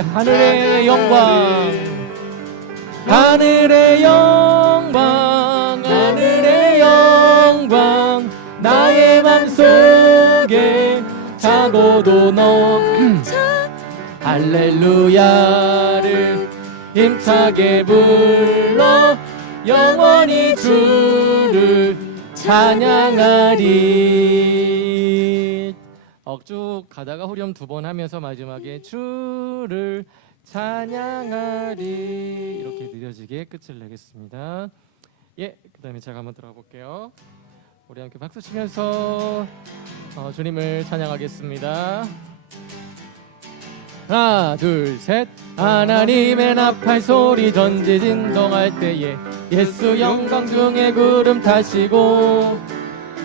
하늘의 영광, 하늘의 영광, 하늘의 영광, 나의 맘속에 자고도 너 할렐루야를 힘차게 불러 영원히 주를 찬양하리. 쭉 가다가 후렴 2번 하면서 마지막에 주를 찬양하리 이렇게 느려지게 끝을 내겠습니다. 예, 그 다음에 제가 한번 들어가 볼게요. 우리 함께 박수 치면서 주님을 찬양하겠습니다. 하나 둘 셋. 하나님의 나팔 소리 전지진동할 때에 예수 영광 중에 구름 타시고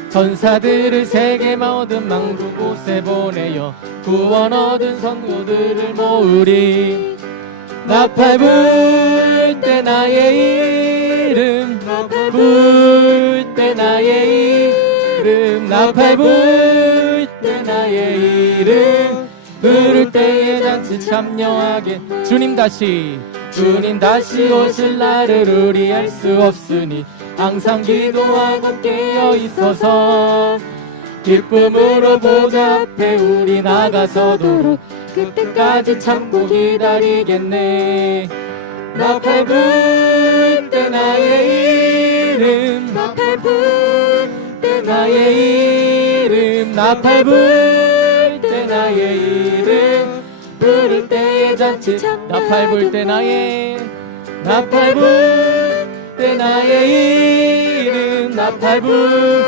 전사들을 세계만 얻은 망두 곳에 보내어 구원 얻은 성도들을 모으리. 나팔 불 때 나의 이름, 나팔 불 때 나의 이름, 나팔 불 때 나의 이름, 부를 때에 잔치 참여하게. 주님 다시 오실 날을 우리 알 수 없으니 항상 기도하고 깨어 있어서 기쁨으로 보좌 앞에 우리 나가서도록 그때까지 참고 기다리겠네. 나팔 불 때 나의 이름, 나팔 불 때 나의 이름, 나팔 불 때 나의 이름, 부를 때에 잔치 나팔 불 때 나팔 불 때 나의 이름, 나팔 불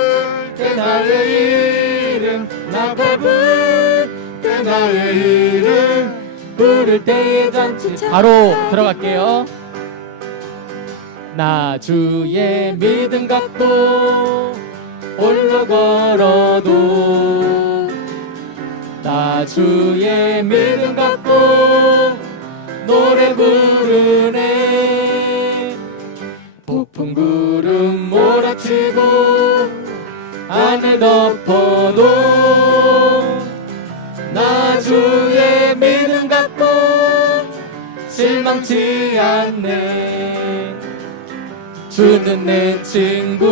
때 나의 이름, 나팔 불 때 나의 이름, 부를 때에 잔치. 바로 들어갈게요. 나 주의 믿음 갖고 홀로 걸어도, 나 주의 믿음 갖고 노래 부르네. 폭풍 구름 몰아치고 하늘 덮어도 나 주의 믿음 갖고 실망치 않네. 주는 내 친구,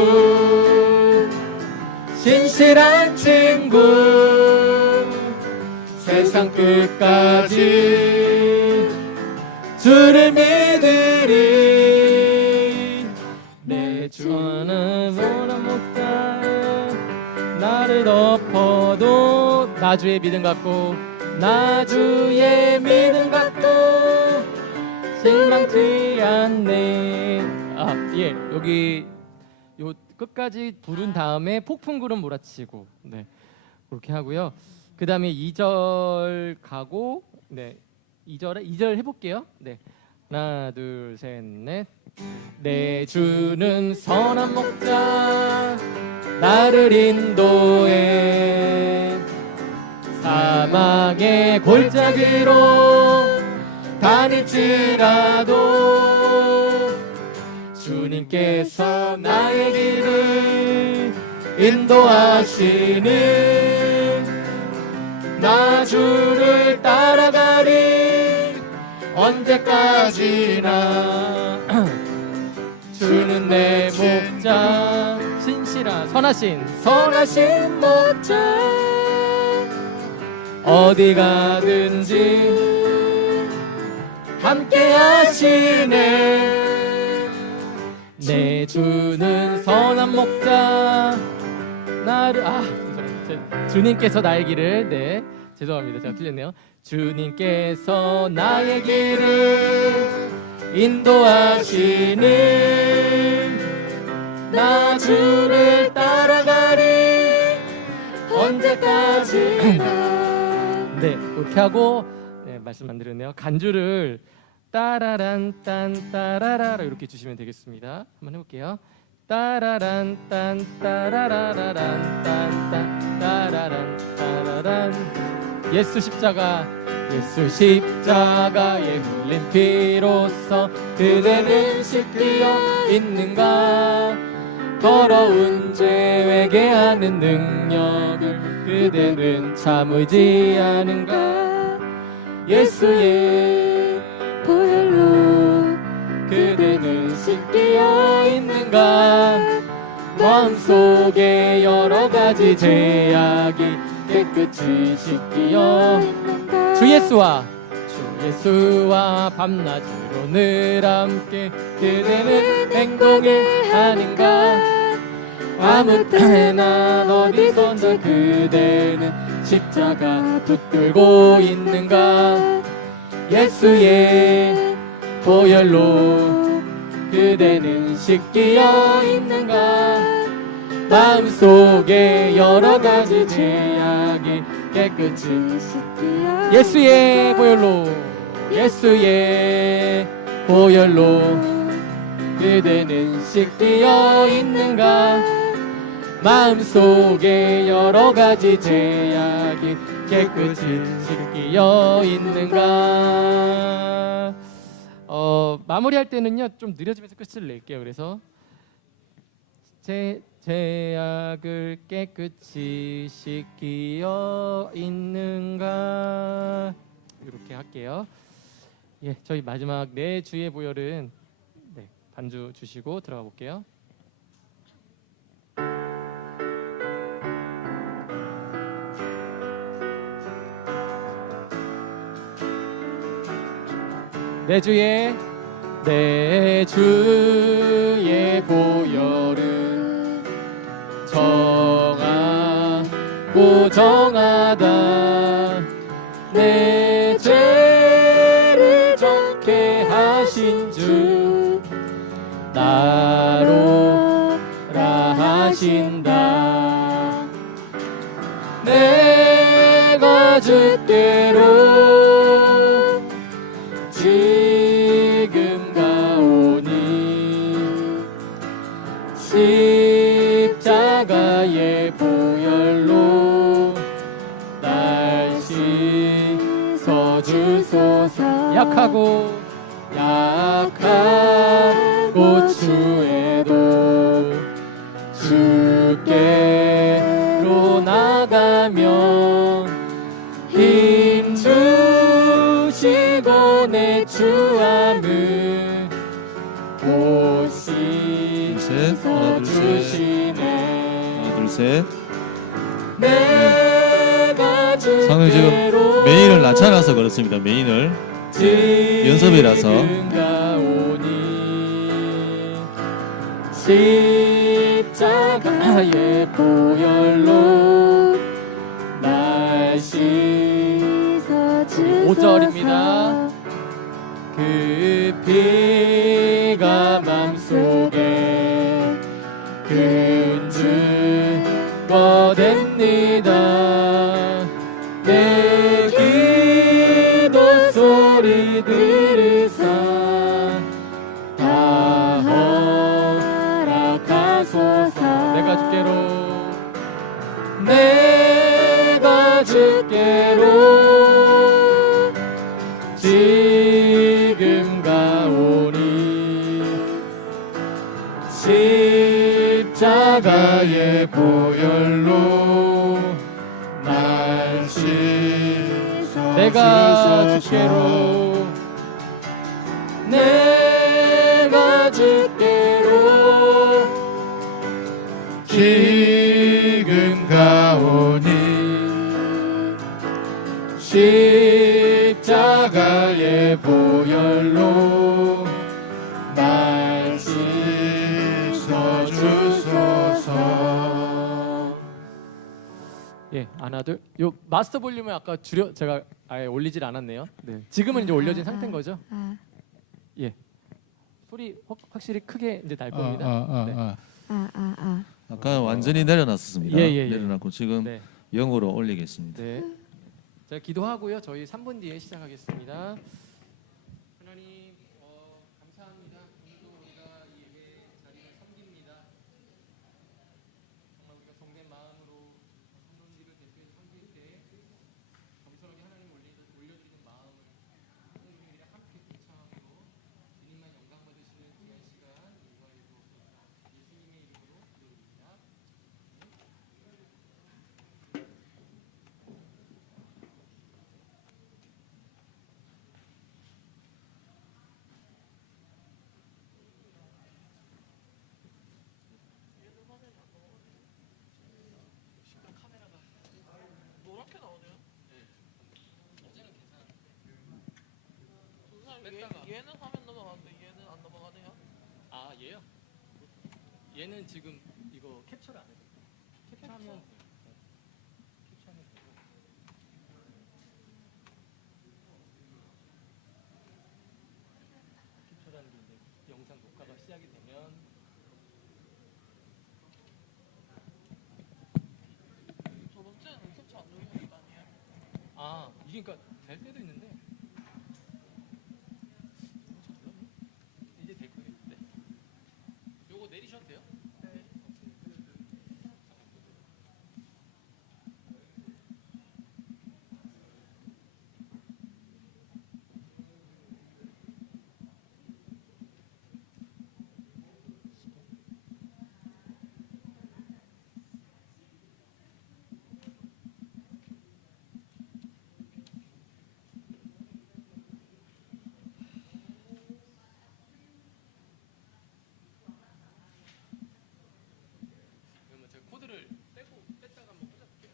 신실한 친구, 세상 끝까지 주를 믿으리. 내 주는 못다 나를 덮어도 나 주의 믿음 갖고, 나 주의 믿음 갖고 실망치 않네. 예, 여기 요 끝까지 부른 다음에 폭풍구름 몰아치고, 네, 그렇게 하고요. 그 다음에 2절 가고, 네, 2절 해볼게요. 네, 하나 둘 셋 넷. 내 주는 선한 목자 나를 인도해 사막의 골짜기로 다닐지라도 주님께서 나의 길을 인도하시는 나 주를 따라가리 언제까지나. 주는 내 목자, 신실한 선하신 목자, 어디 가든지 함께 하시네. 내 주는 선한 목자 나를 주님께서 나의 길을, 네, 죄송합니다, 제가 틀렸네요. 주님께서 나의 길을 인도하시는 나 주를 따라가리 언제까지나. 네, 이렇게 하고, 네, 말씀 안 드렸네요. 간주를 따라란 딴 따라라라 이렇게 주시면 되겠습니다. 한번 해볼게요. 따라란 딴 따라라라란 딴 따라란 따라란. 예수 십자가에 흘린 피로써 그대는 씻기어 있는가. 더러운 죄 회개하는 능력을 그대는 참 의지하는가. 예수의 마음속에 여러 가지 죄악이 깨끗이 씻기어 주 예수와 밤낮으로 늘 함께 그대는 행동을 하는가 아무 때나 어디서나 그대는 십자가 붙들고 있는가 예수의 보혈로 그대는 씻기어 있는가 마음속에 여러 가지 죄악이 깨끗이 씻기어 예수의 보혈로 그대는 씻기어 있는가 마음속에 여러 가지 죄악이 깨끗이 씻기어 있는가. 마무리할 때는요 좀 느려지면서 끝을 낼게요. 그래서 죄악을 깨끗이 씻기어 있는가 이렇게 할게요. 예, 저희 마지막 내 주의 보혈은 반주 주시고 들어가 볼게요. 내 주의 보혈은 정하고 정하다 내 죄를 정케 하신 주 나로라 하신다 내가 주께로 지금 가오니 십자가의 보혈로 날 씻어 주소서 약하고 추에도 주께로 나가며 힘 주시고 내 주함을 곧 씻어 주시네. 하나 둘 셋. 내가 상을 지금 메인을 낮춰놔서 그렇습니다. 메인을 연습이라서 십자가의 보혈로 날 씻어 주소서 5절입니다. 그 피가 맘속에 근주가 됩니다. 내 기도 소리 들으사 다 허락하소서. 내가 주께로 지금 가오니 십자가의 보혈로 날 씻어 내가 주께로 내가 주께로 지금 가오니 십자가의 보혈로 날 씻어 주소서. 예, 하나 둘. 요 마스터 볼륨을 아까 제가 아예 올리질 않았네요. 네. 지금은 이제 올려진 상태인 거죠? 예. 소리 확실히 크게 이제 날 겁니다. 아까 완전히 내려놨습니다. 예. 내려놨고 지금 0으로 올리겠습니다. 네. 자, 기도하고요. 저희 3분 뒤에 시작하겠습니다. 하나님 감사합니다. 오늘도 우리가 이 예배 자리를 섬깁니다. 정말 우리가 성된 마음으로 성도님들을 대표해서 섬길 때 겸손하게 하나님 올려드리는 마음을 성도님들이 함께 동참함으로 주님만 영광 받으시는 귀한 시간 인도하여 주옵소서. 예수님의 이름으로 기도드립니다. 얘는 화면 넘어가는데 얘는 안 넘어가네요. 아 얘요? 얘는 지금 이거 캡처를 안 해도 캡처하면 캡처하면 되고 캡처라는 게 이제 영상 녹화가 시작이 되면 저번 주에는 캡처 안 누르는 거 아니에요? 아 이게 그러니까 될 때도 있는데 이제 될 거예요. 네. 요거 내리셔도 돼요? 네. 그러면 제가 코드를 빼고 뺐다가 한번 꽂아볼게요.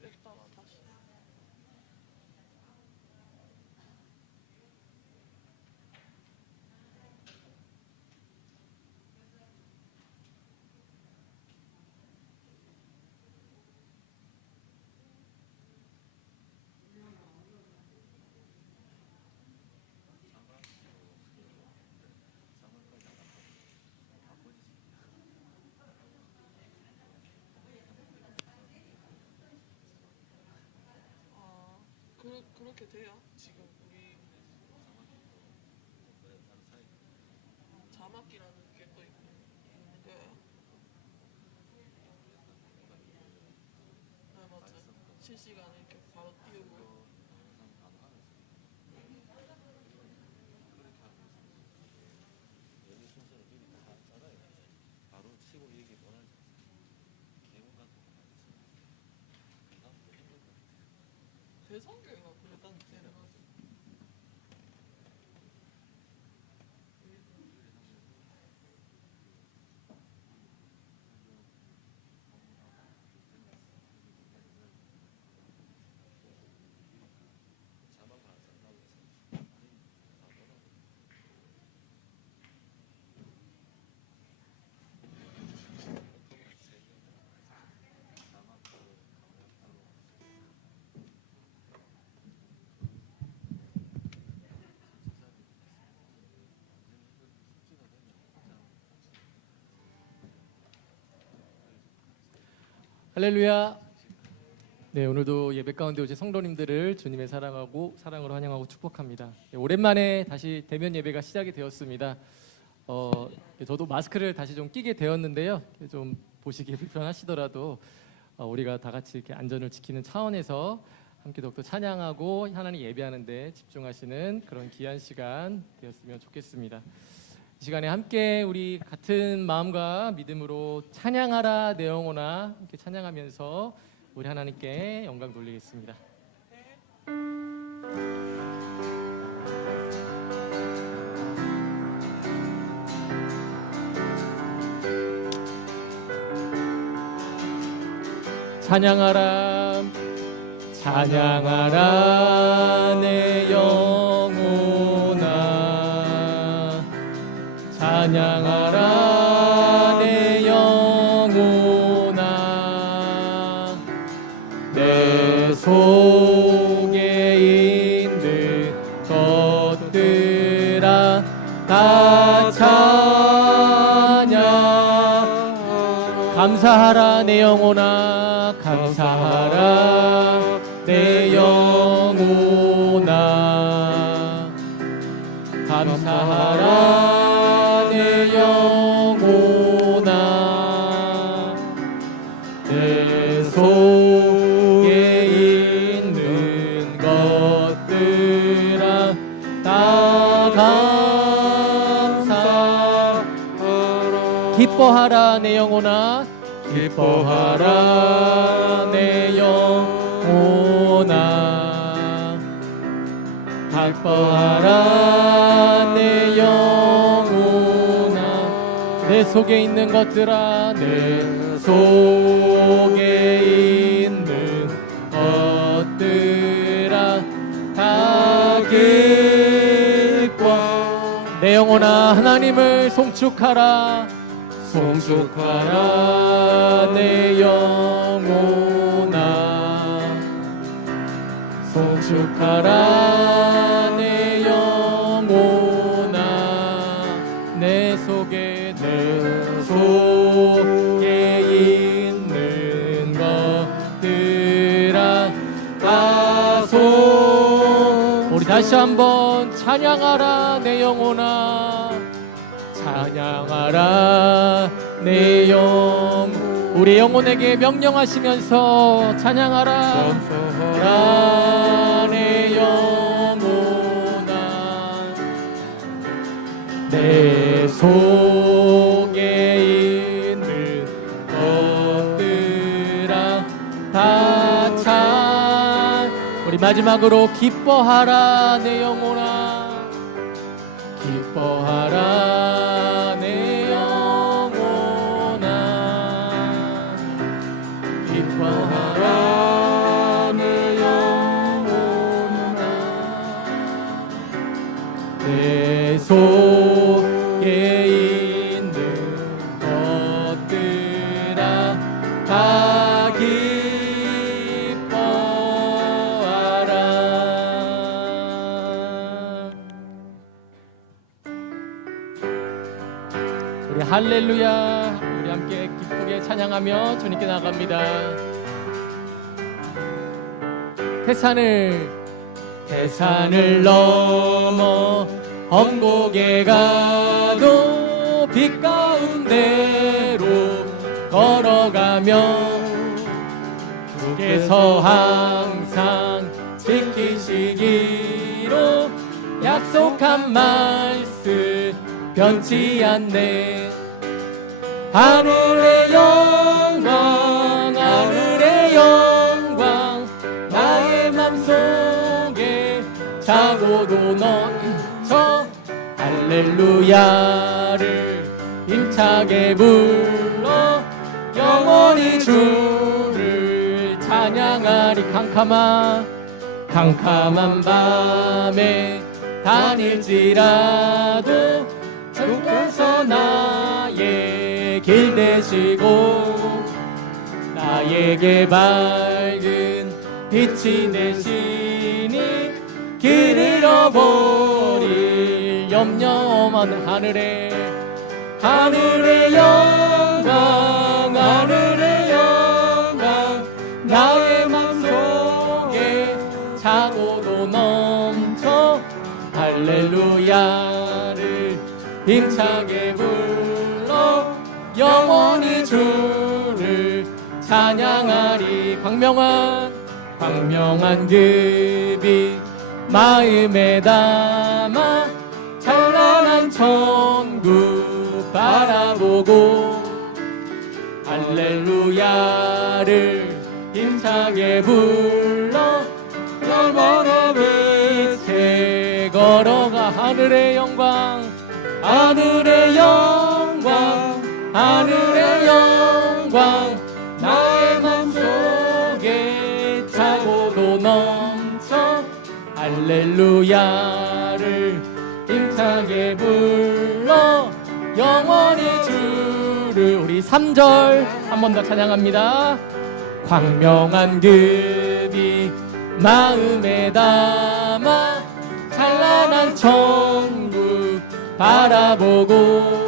뺐다가 다시. 아, 그렇게 돼요? 지금 우리 자막이라는 게 또 있는 거예요? 네, 맞아요. 실시간에 이렇게 바로 띄우고. 바로 치고 얘기 원하는 개문 같은 거 대성교회가 그랬다는 데는 할렐루야. 네, 오늘도 예배 가운데 오신 성도님들을 주님의 사랑하고 사랑으로 환영하고 축복합니다. 네, 오랜만에 다시 대면 예배가 시작이 되었습니다. 저도 마스크를 다시 좀 끼게 되었는데요. 좀 보시기 불편하시더라도 우리가 다 같이 이렇게 안전을 지키는 차원에서 함께 더욱더 찬양하고 하나님 예배하는 데 집중하시는 그런 귀한 시간 되었으면 좋겠습니다. 이 시간에 함께 우리 같은 마음과 믿음으로 찬양하라 내 영혼아 함께 찬양하면서 우리 하나님께 영광 돌리겠습니다. 찬양하라 찬양하라 내 영혼아 찬양하라 내 영혼아 내 속에 있는 것들아 다 찬양 감사하라 내 영혼아 감사하라 내 영혼아 감사하라 내 영혼아 기뻐하라 내 영혼아 기뻐하라 내 영혼아 기뻐하라 내 영혼아 내 속에 있는 것들아 내 속에 있는 것들아 다 기뻐 내 영혼아 하나님을 송축하라 송축하라 내 영혼아 송축하라 내 영혼아 내 속에 있는 것들아 다 우리 다시 한번 찬양하라 내 영혼아 찬양하라 내 우리 영혼에게 명령하시면서 찬양하라 내 영혼아 내 속에 있는 것들아 다 우리 마지막으로 기뻐하라 내 영혼아 기뻐하라 내 영혼아 기뻐하라 내 영혼아 내 속에 있는 것들아 다 우리 할렐루야 우리 함께 기쁘게 찬양하며 주님께 나아갑니다. 태산을 넘어 험곡에 가도 빛 가운데로 걸어가며 주께서 항상 지키시기로 약속한 말씀 변치 않네. 하늘의 영광 하늘의 영광 나의 맘속에 차고도 넘쳐 할렐루야를 힘차게 불러 영원히 주를 찬양하리. 캄캄한 밤에 다닐지라도 주께서 나의 길 되시고 나에게 밝은 빛이 되시니 길 잃어버릴 염려 없는 하늘의 영광 하늘의 영광 나의 맘속에 차고도 넘쳐 할렐루야를 힘차게 불러 영원히 주를 찬양하리. 광명한 그 빛 마음에 담아 찬란한 천국 바라보고 할렐루야를 힘차게 불러 영원의 빛에 걸어가. 하늘의 영광 하늘의 영광 하늘의 영광 나의 맘속에 차고도 넘쳐 할렐루야를 힘차게 불러 영원히 주를. 우리 3절 한 번 더 찬양합니다. 광명한 그 빛 마음에 담아 찬란한 천국 바라보고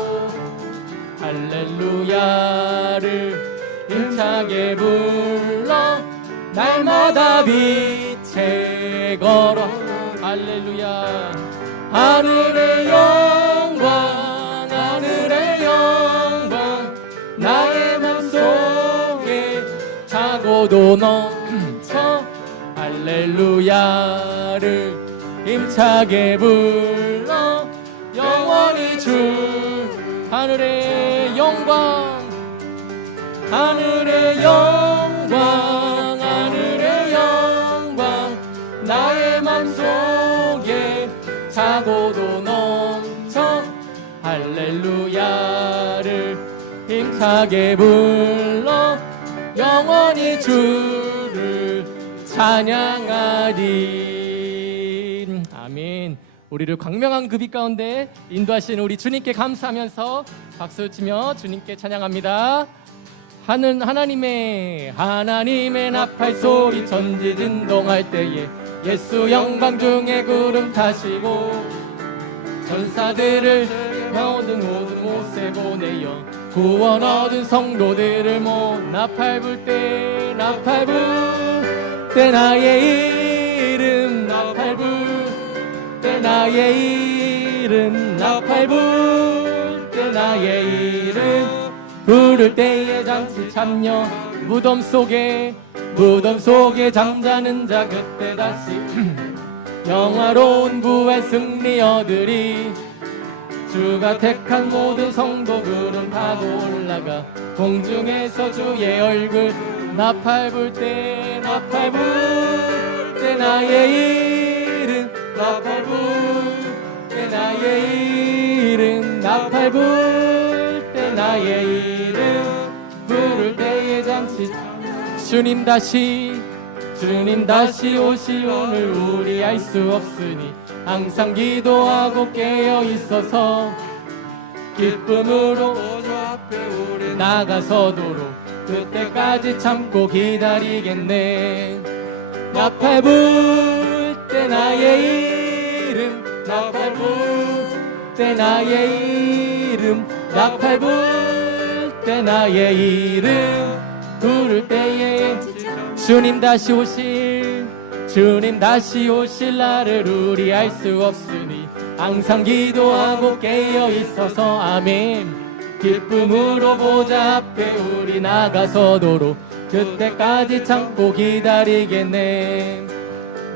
할렐루야를 힘차게 불러 날마다 빛에 걸어. 할렐루야. 하늘의 영광 하늘의 영광 나의 맘속에 차고도 넘쳐 할렐루야를 힘차게 불러 영원히 주. 하늘의 하늘의 영광, 하늘의 영광, 하늘의 영광, 나의 맘속에 차고도 넘쳐 할렐루야를 힘차게 불러 영원히 주를 찬양하리. 아멘. 우리를 광명한 그 빛 가운데 인도하시는 우리 주님께 감사하면서 박수치며 주님께 찬양합니다. 하나님의 나팔 소리 천지 진동할 때에 예수 영광 중에 구름 타시고 전사들을 모든 곳에 보내어 구원 얻은 성도들을 나팔 불 때 나의 이름 나팔 불 때 나의 이름 나팔 불 때 나의 이름 부를 때에 잔치 참여 무덤 속에 잠자는 자 그때 다시 영화로운 부활 승리 얻으리. 주가 택한 모든 성도 구름 타고 올라가 공중에서 주의 얼굴 나팔 불 때 나의 이름 나팔 불 때 나의 이름 나팔 불 때 나의 이름 부를 때에 잔치 주님 다시 오시 오늘 우리 알 수 없으니 항상 기도하고 깨어 있어서 기쁨으로 보좌 앞에 우리 나가서도록 그때까지 참고 기다리겠네. 나팔 불 때 나의 이름 나팔 불 때 나의 이름 나팔 불 때 나의 이름 부를 때에 주님 다시 오실 날을 우리 알 수 없으니 항상 기도하고 깨어 있어서 아멘. 기쁨으로 보좌 앞에 우리 나가서도록 그때까지 참고 기다리겠네.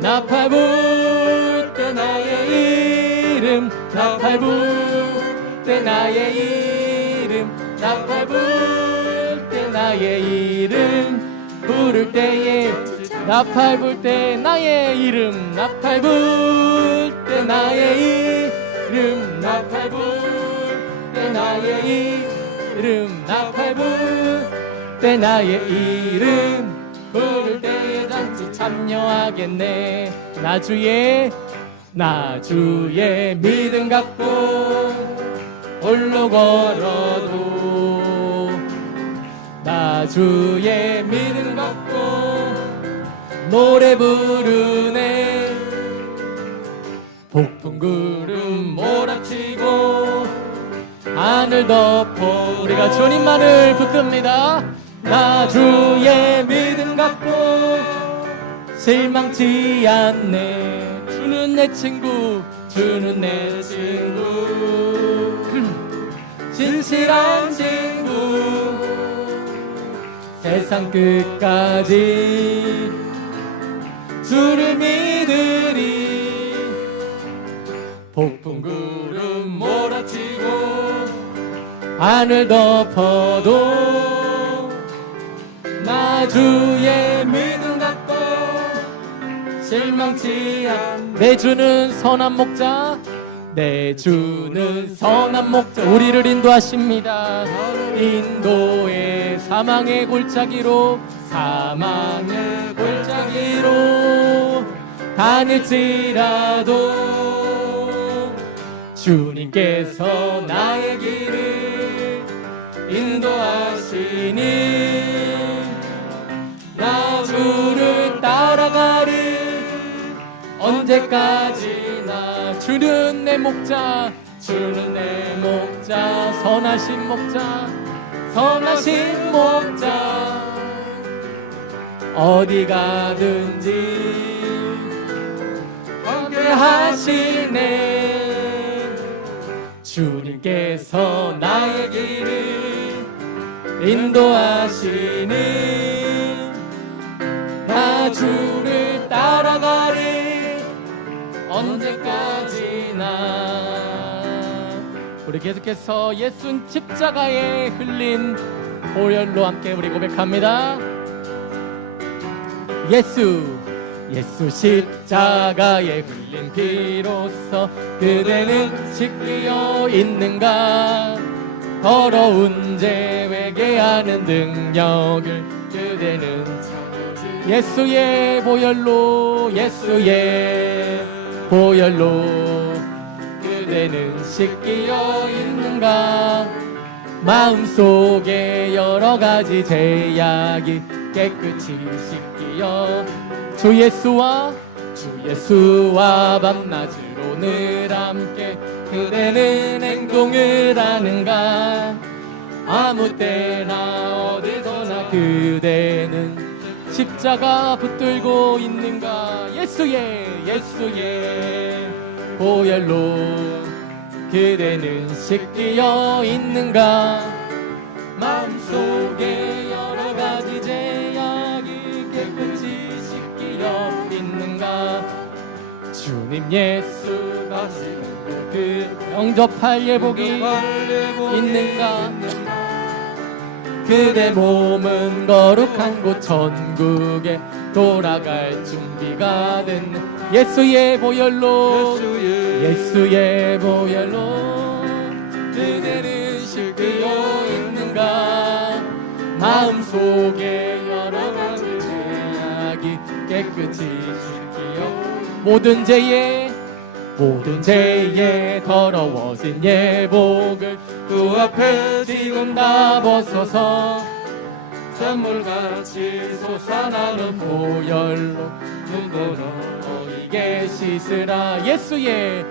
나팔 불 때 나의 이름 나팔 불 때 나의 이름 나팔 불 때 나의 이름 부를 때에 나팔 불 때 나의 이름 나팔 불 때 나의 이름 나팔 불 때 나의 이름 나팔 불 때 나의 이름 부를 때에 잔치 참여하겠네. 나 주의 믿음 갖고 홀로 걸어도 나 주의 믿음 갖고 노래 부르네. 폭풍 구름 몰아치고 하늘 덮어 우리가 주님만을 붙듭니다. 나 주의 믿음 갖고 실망치 않네. 주는 내 친구 진실한 친구 세상 끝까지 주를 믿으리. 폭풍 구름 몰아치고 하늘 덮어도 나 주의 믿음 갖고 실망치 않. 내 주는 선한 목자 우리를 인도하십니다. 인도의 사망의 골짜기로 다닐지라도 주님께서 나의 길을 인도하시니 나 주를 따라가리. 언제까지나 주는 내 목자 선하신 목자 어디 가든지 함께 하시네. 주님께서 나의 길을 인도하시니 나 주를 따라가리. 언제까지나 우리 계속해서 예수 십자가에 흘린 보혈로 함께 우리 고백합니다. 예수 십자가에 흘린 피로써 그대는 씻기어 있는가. 더러운 죄 회개하는 능력을 그대는 예수의 보혈로 그대는 씻기어 있는가. 마음속에 여러 가지 죄악이 깨끗이 씻기어 주 예수와 밤낮으로 늘 함께 그대는 행동을 하는가. 아무 때나 어디서나 그대는 십자가 붙들고 있는가. 예수의 보혈로 그대는 씻기어 있는가. 마음속에 여러 가지 죄악이 깨끗이 씻기어 있는가. 주님 예수 가시는 그 영접할 예복이 있는가. 그대 몸은 거룩한 곳 천국에 돌아갈 준비가 됐는 예수의 보혈로 그대는 씻기어 있는가. 마음속에 여러 가지 죄악이 깨끗이 씻기어 모든 죄에 더러워진 예복을 그 앞에 지금 다 벗어서 샘물같이 솟아나는 보혈로 너희에게 씻으라. 예수의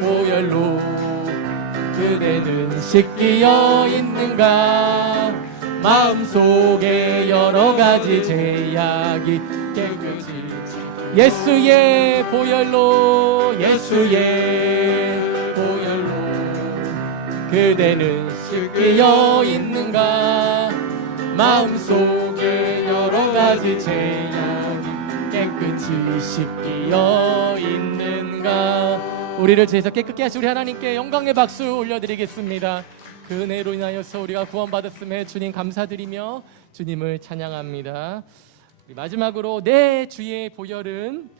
보혈로 그대는 씻기어 있는가. 마음속에 여러 가지 죄악이 깨끗이 예수의 보혈로 그대는 씻기어 있는가. 마음속에 여러 가지 죄악이 깨끗이 씻기어 있는가. 우리를 죄에서 깨끗게 하신 우리 하나님께 영광의 박수 올려드리겠습니다. 그 은혜로 인하여서 우리가 구원받았음에 주님 감사드리며 주님을 찬양합니다. 마지막으로 내 주의 보혈은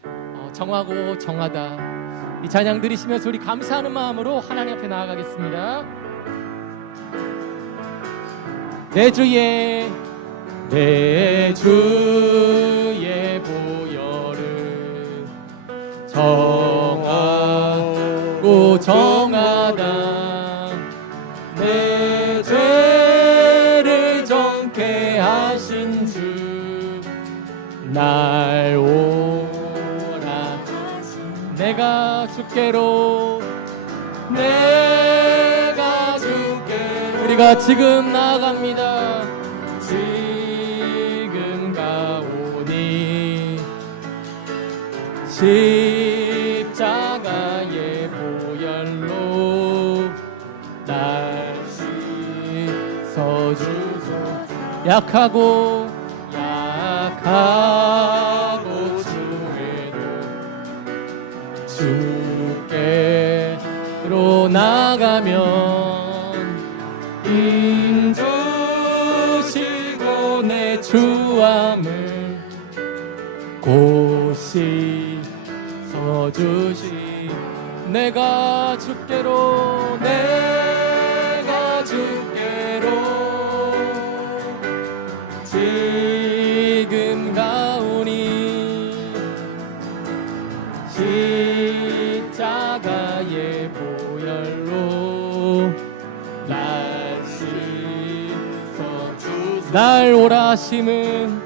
정하고 정하다. 이 찬양 들으시면서 우리 감사하는 마음으로 하나님 앞에 나아가겠습니다. 내 주의 보혈은 정하고 정하다. 내 죄를 정케 하신 주 날 오라. 내가 주께로 우리가 지금 나아갑니다. 지금 가오니 십자가의 보혈로 날 씻어주소. 약하고 주께로 나가면 인주시고 내 주함을 곧시 서주시. 내가 주께로 지금 가오니 십자가의 보혈로 날 씻어주소. 날 오라 하심은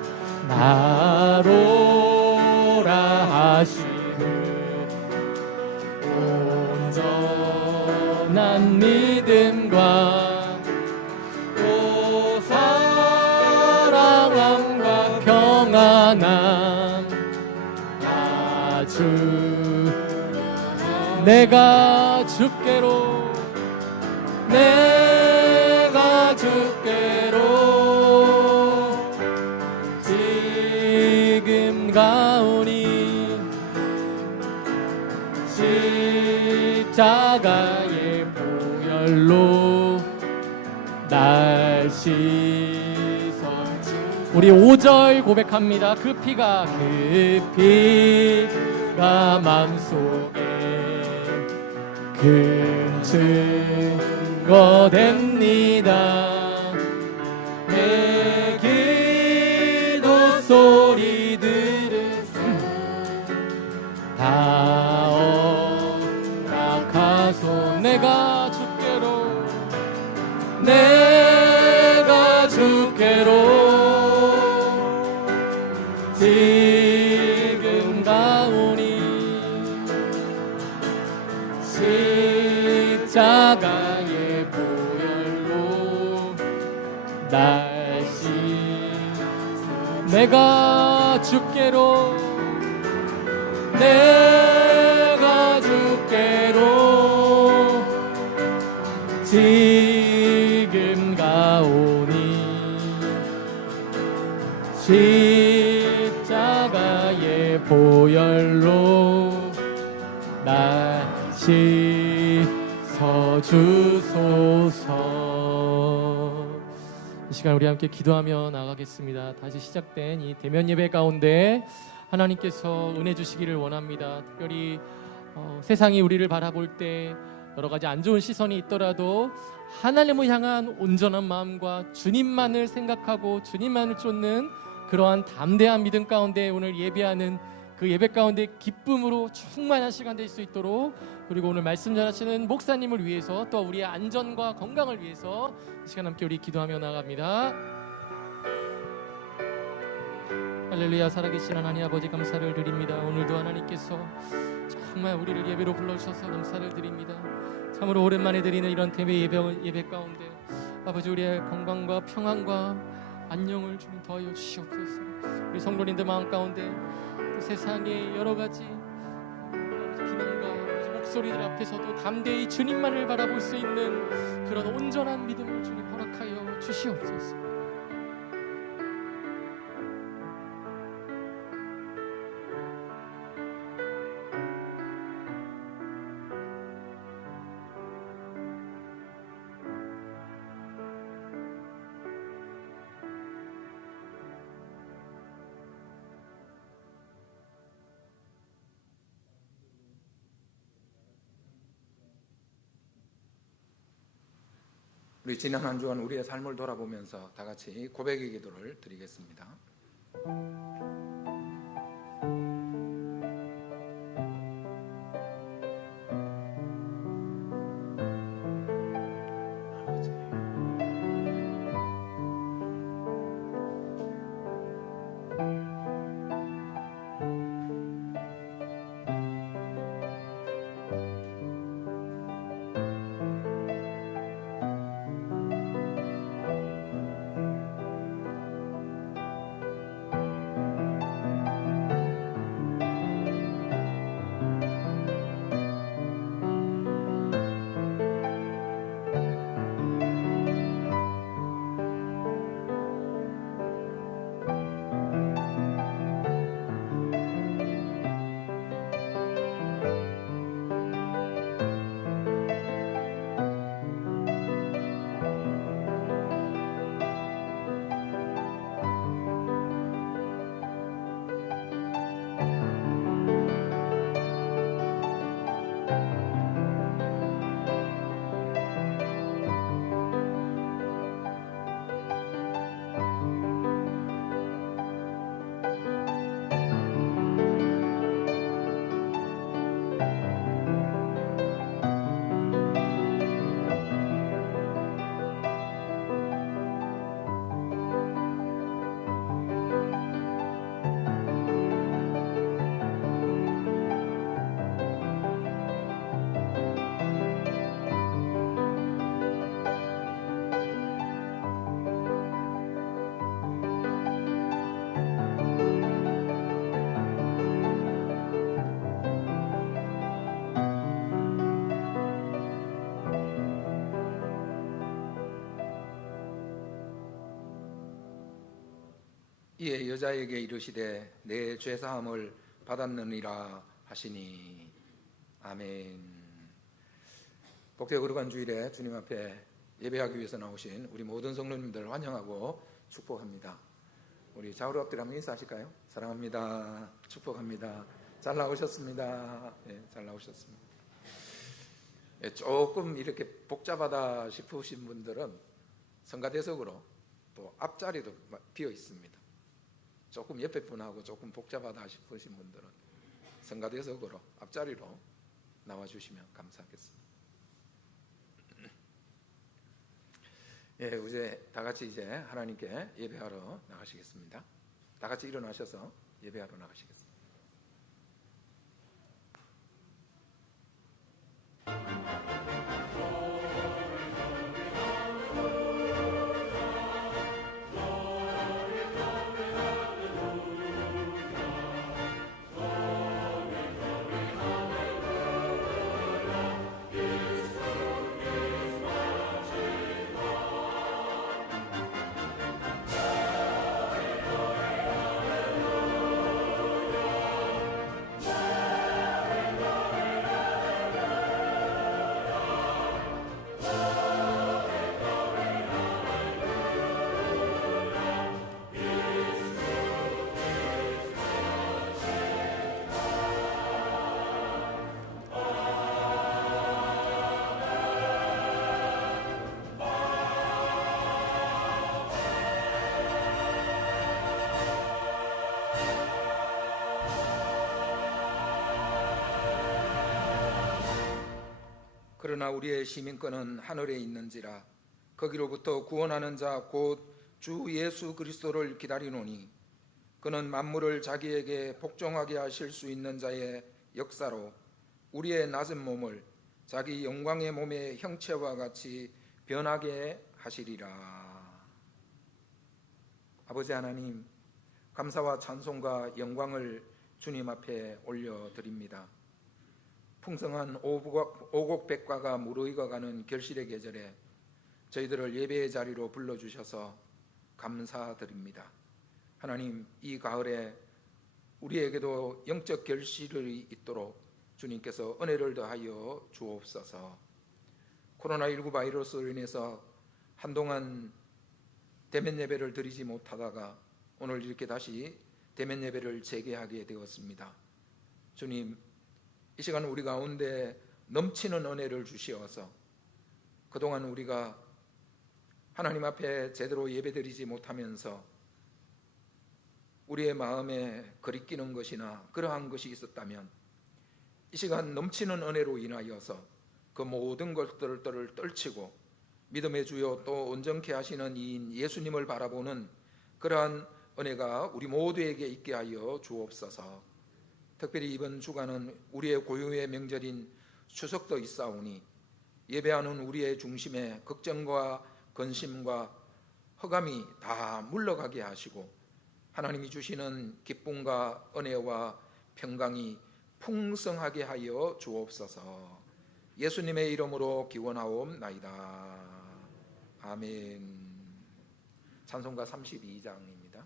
날 오라 하심은 온전한 믿음과 사랑함과 평안함 아주 내가 주께로 지금 가오니 십자가 보혈로 날 씻어. 우리 5절 고백합니다. 그 피가 마음속에 큰 증거 됩니다. 내 기도 소리 들으사 다 허락하소. 내가 주께로 지금 가오니 십자가의 보혈로 날 씻어. 내가 주께로 지금 가오니 십자가의 보혈로 날 씻어 주소서. 이 시간 우리 함께 기도하며 나가겠습니다. 다시 시작된 이 대면 예배 가운데 하나님께서 은혜 주시기를 원합니다. 특별히 세상이 우리를 바라볼 때 여러 가지 안 좋은 시선이 있더라도 하나님을 향한 온전한 마음과 주님만을 생각하고 주님만을 쫓는 그러한 담대한 믿음 가운데 오늘 예배하는 그 예배 가운데 기쁨으로 충만한 시간 될 수 있도록, 그리고 오늘 말씀 전하시는 목사님을 위해서 또 우리의 안전과 건강을 위해서 이 시간 함께 우리 기도하며 나갑니다. 할렐루야. 살아계신 하나님 아버지 감사를 드립니다. 오늘도 하나님께서 정말 우리를 예배로 불러주셔서 감사를 드립니다. 참으로 오랜만에 드리는 이런 예배 가운데 아버지 우리의 건강과 평안과 안녕을 좀 더하여 주시옵소서. 우리 성도님들 마음 가운데 또 세상의 여러 가지 비난과 목소리들 앞에서도 담대히 주님만을 바라볼 수 있는 그런 온전한 믿음을 주님 허락하여 주시옵소서. 우리 지난 한 주간 우리의 삶을 돌아보면서 다 같이 고백의 기도를 드리겠습니다. 이에 여자에게 이르시되 내 죄사함을 받았느니라 하시니. 아멘. 복되고 거룩한 주일에 주님 앞에 예배하기 위해서 나오신 우리 모든 성도님들 환영하고 축복합니다. 우리 좌우로 엎드려 한번 인사하실까요? 사랑합니다. 축복합니다. 잘 나오셨습니다. 잘 나오셨습니다. 조금 이렇게 복잡하다 싶으신 분들은 성가대석으로 또 앞자리도 비어 있습니다. 조금 옆에 분하고 조금 복잡하다 싶으신 분들은 성가대석으로 앞자리로 나와주시면 감사하겠습니다. 이제 다 같이 이제 하나님께 예배하러 나가시겠습니다. 다 같이 일어나셔서 예배하러 나가시겠습니다. 그러나 우리의 시민권은 하늘에 있는지라 거기로부터 구원하는 자 곧 주 예수 그리스도를 기다리노니 그는 만물을 자기에게 복종하게 하실 수 있는 자의 역사로 우리의 낮은 몸을 자기 영광의 몸의 형체와 같이 변하게 하시리라. 아버지 하나님, 감사와 찬송과 영광을 주님 앞에 올려드립니다. 풍성한 오곡백과가 무르익어가는 결실의 계절에 저희들을 예배의 자리로 불러주셔서 감사드립니다. 하나님, 이 가을에 우리에게도 영적 결실이 있도록 주님께서 은혜를 더하여 주옵소서. 코로나19 바이러스로 인해서 한동안 대면 예배를 드리지 못하다가 오늘 이렇게 다시 대면 예배를 재개하게 되었습니다. 주님, 이 시간 우리 가운데 넘치는 은혜를 주시어서 그동안 우리가 하나님 앞에 제대로 예배드리지 못하면서 우리의 마음에 거리끼는 것이나 그러한 것이 있었다면 이 시간 넘치는 은혜로 인하여서 그 모든 것들을 떨치고 믿음의 주요 또 온전케 하시는 이인 예수님을 바라보는 그러한 은혜가 우리 모두에게 있게 하여 주옵소서. 특별히 이번 주간은 우리의 고유의 명절인 추석도 있사오니 예배하는 우리의 중심에 걱정과 근심과 허감이 다 물러가게 하시고 하나님이 주시는 기쁨과 은혜와 평강이 풍성하게 하여 주옵소서. 예수님의 이름으로 기원하옵나이다. 아멘. 찬송가 32장입니다.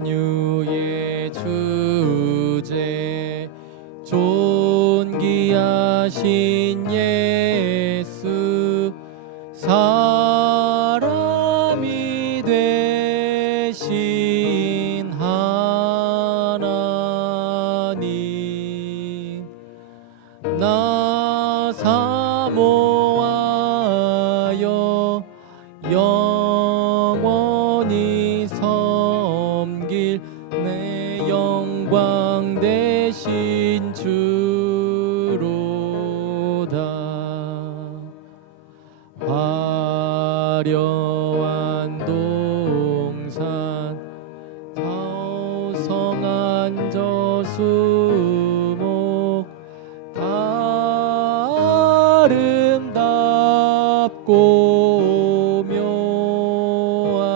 만유의 주제 존귀하신 예수 사람이 되신 하나님 나 사모하여 영원히 섬길 내 영광 되신 주로다. 화려한 동산 자성한 저수목 다 아름답고 묘하나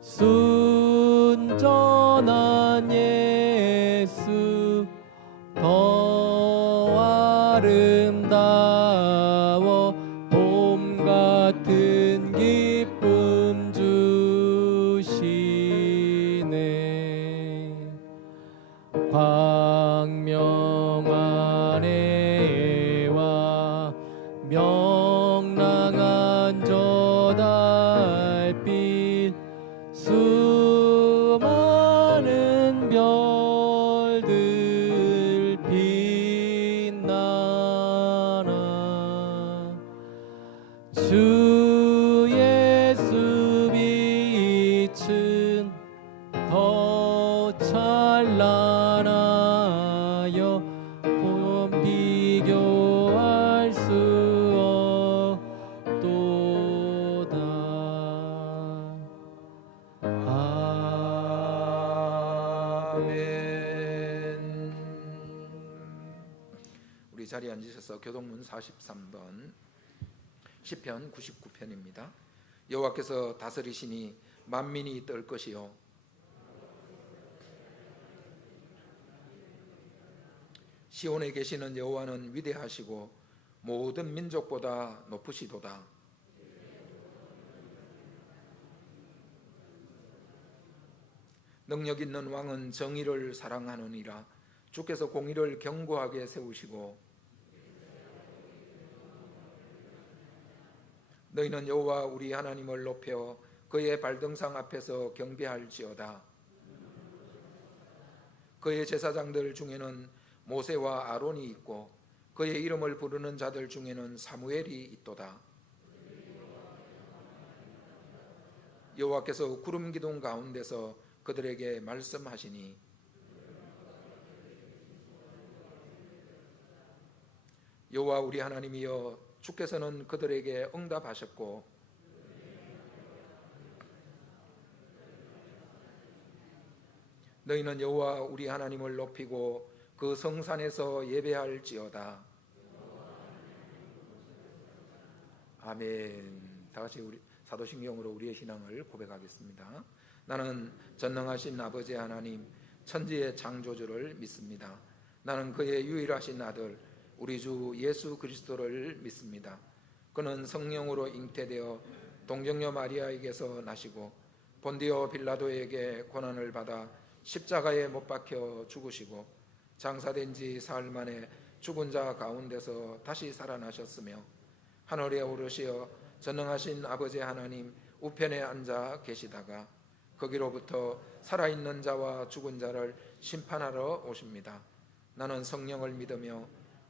순전한 예수 더 아름다운 찾아와 봄 같은 기쁨 주시네. 광명한 해와 명랑한 저 달빛 수많은 별들 빛나나 주 예수 빛은 더 찬란하여 봄 비교할 수 없도다. 아멘. 우리 자리에 앉으셔서 교동문 43번 시편 99편입니다. 여호와께서 다스리시니 만민이 떨 것이요 시온에 계시는 여호와는 위대하시고 모든 민족보다 높으시도다. 능력 있는 왕은 정의를 사랑하느니라. 주께서 공의를 견고하게 세우시고 너희는 여호와 우리 하나님을 높여 그의 발등상 앞에서 경배할지어다. 그의 제사장들 중에는 모세와 아론이 있고 그의 이름을 부르는 자들 중에는 사무엘이 있도다. 여호와께서 구름 기둥 가운데서 그들에게 말씀하시니 여호와 우리 하나님이여 주께서는 그들에게 응답하셨고 너희는 여호와 우리 하나님을 높이고 그 성산에서 예배할지어다. 아멘. 다 같이 우리 사도신경으로 우리의 신앙을 고백하겠습니다. 나는 전능하신 아버지 하나님 천지의 창조주를 믿습니다. 나는 그의 유일하신 아들 우리 주 예수 그리스도를 믿습니다. 그는 성령으로 잉태되어 동정녀 마리아에게서 나시고 본디오 빌라도에게 고난을 받아 십자가에 못 박혀 죽으시고 장사된 지 사흘 만에 죽은 자 가운데서 다시 살아나셨으며 하늘에 오르시어 전능하신 아버지 하나님 우편에 앉아 계시다가 거기로부터 살아있는 자와 죽은 자를 심판하러 오십니다. 나는 성령을 믿으며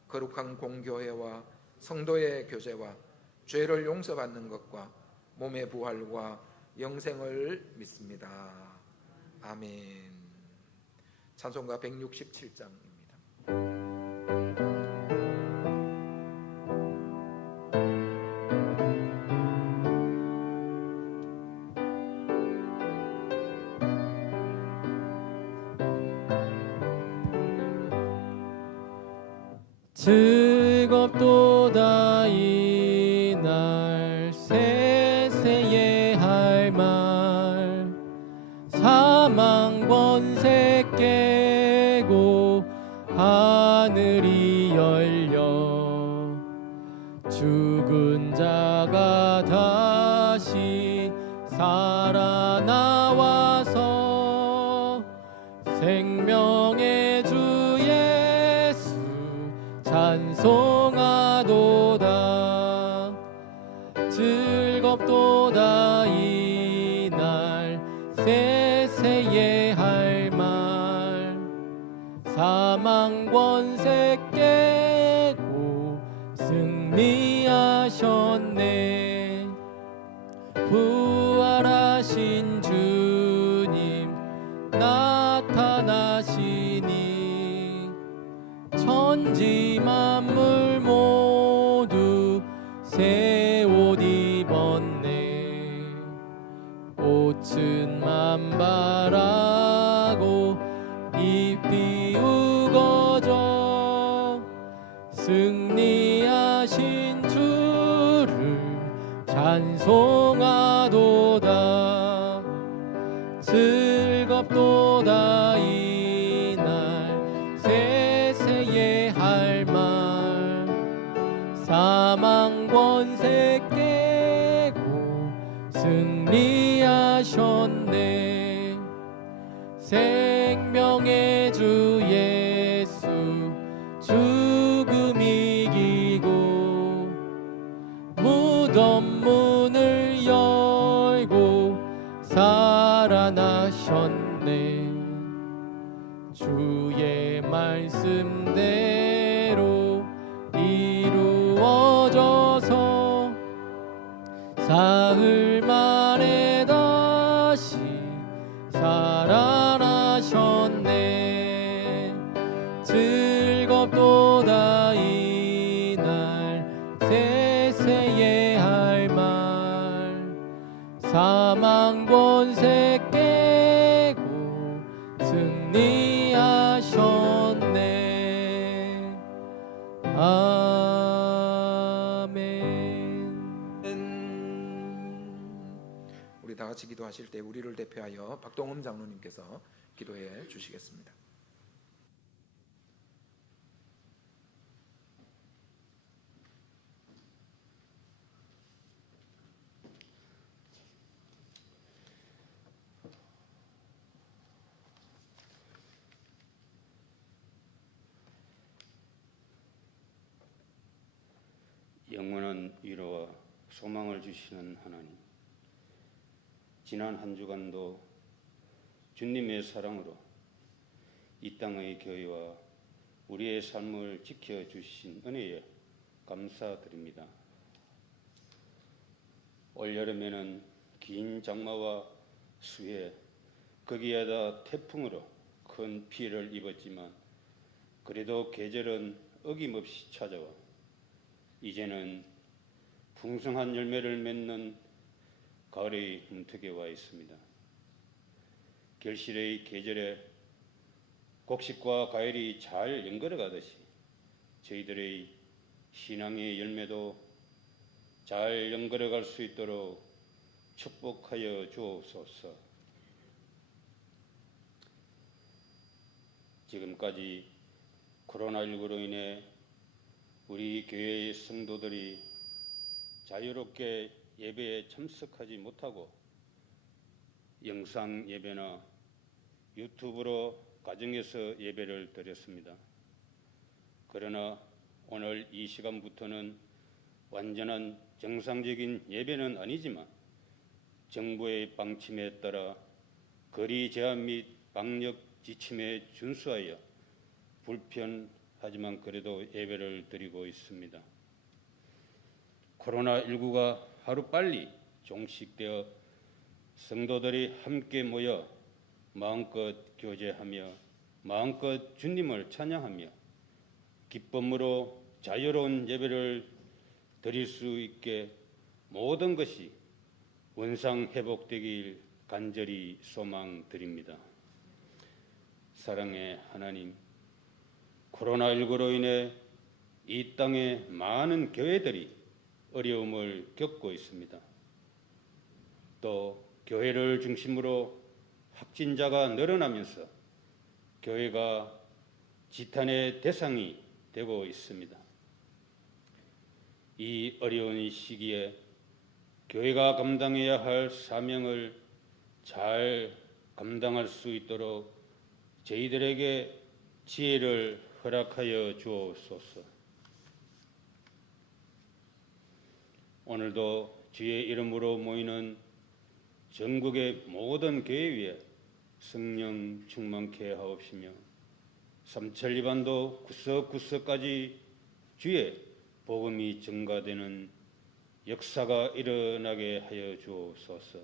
거룩한 공교회와 성도의 교제와 죄를 용서받는 것과 몸의 부활과 영생을 믿습니다. 아멘. 찬송가 167장입니다. 즐겁도다 이날 세세의 할 말 사망 번세 깨고 하늘이 열려 죽은 자가 다시 살아나와서 생명의 주 예수 찬송하도다. 즐겁도다 이날 세세의 할 말 사망 권세 깨고 승리하셨네. 부활하신 주님 나타나시니 천지 만물 모두 새 옷 입었네. 꽃은 만발하고 잎이 우거져 승리하신 주를 찬송하도다. 즐겁도다 이날 세세의 할 말 사망 권세 깨고 승리하셨네. 생명의 주 예수 죽음 이기고 무덤 문을 열고 살아나셨네. 주의 말씀대로 이루어져서 사흘 만에 다시 살아나셨네. 즐겁도다 이날 세세의 할 말. 사망 권세 깨고 승리하셨네. 우리 다 같이 기도하실 때 우리를 대표하여 박동흠 장로님께서 기도해 주시겠습니다. 영원한 위로와 소망을 주시는 하나님, 지난 한 주간도 주님의 사랑으로 이 땅의 교회와 우리의 삶을 지켜주신 은혜에 감사드립니다. 올여름에는 긴 장마와 수해, 거기에다 태풍으로 큰 피해를 입었지만 그래도 계절은 어김없이 찾아와 이제는 풍성한 열매를 맺는 가을의 문턱에 와 있습니다. 결실의 계절에 곡식과 과일이 잘 연걸어 가듯이 저희들의 신앙의 열매도 잘 연걸어 갈 수 있도록 축복하여 주옵소서. 지금까지 코로나19로 인해 우리 교회의 성도들이 자유롭게 예배에 참석하지 못하고 영상 예배나 유튜브로 가정에서 예배를 드렸습니다. 그러나 오늘 이 시간부터는 완전한 정상적인 예배는 아니지만 정부의 방침에 따라 거리 제한 및 방역 지침에 준수하여 불편하지만 그래도 예배를 드리고 있습니다. 코로나19가 하루빨리 종식되어 성도들이 함께 모여 마음껏 교제하며 마음껏 주님을 찬양하며 기쁨으로 자유로운 예배를 드릴 수 있게 모든 것이 원상 회복되길 간절히 소망드립니다. 사랑의 하나님, 코로나19로 인해 이 땅의 많은 교회들이 어려움을 겪고 있습니다. 또 교회를 중심으로 확진자가 늘어나면서 교회가 지탄의 대상이 되고 있습니다. 이 어려운 시기에 교회가 감당해야 할 사명을 잘 감당할 수 있도록 저희들에게 지혜를 허락하여 주옵소서. 오늘도 주의 이름으로 모이는 전국의 모든 교회 위에 성령 충만케 하옵시며 삼천리반도 구석구석까지 주의 복음이 증가되는 역사가 일어나게 하여 주옵소서.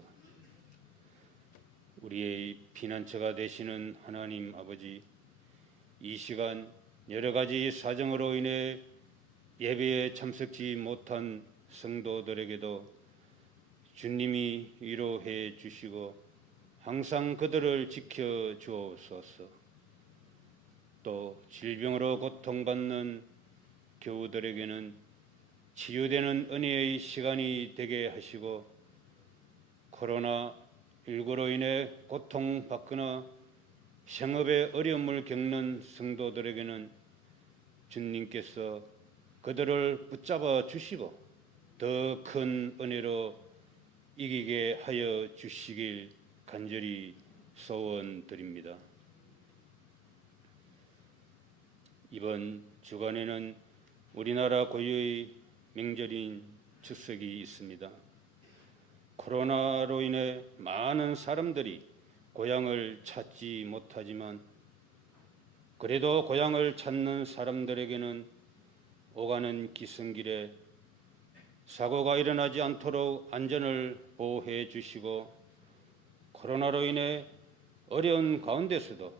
우리의 피난처가 되시는 하나님 아버지, 이 시간 여러 가지 사정으로 인해 예배에 참석지 못한 성도들에게도 주님이 위로해 주시고 항상 그들을 지켜 주옵소서. 또 질병으로 고통받는 교우들에게는 치유되는 은혜의 시간이 되게 하시고 코로나19로 인해 고통받거나 생업에 어려움을 겪는 성도들에게는 주님께서 그들을 붙잡아 주시고 더 큰 은혜로 이기게 하여 주시길 간절히 소원드립니다. 이번 주간에는 우리나라 고유의 명절인 추석이 있습니다. 코로나로 인해 많은 사람들이 고향을 찾지 못하지만 그래도 고향을 찾는 사람들에게는 오가는 기승길에 사고가 일어나지 않도록 안전을 보호해 주시고 코로나로 인해 어려운 가운데서도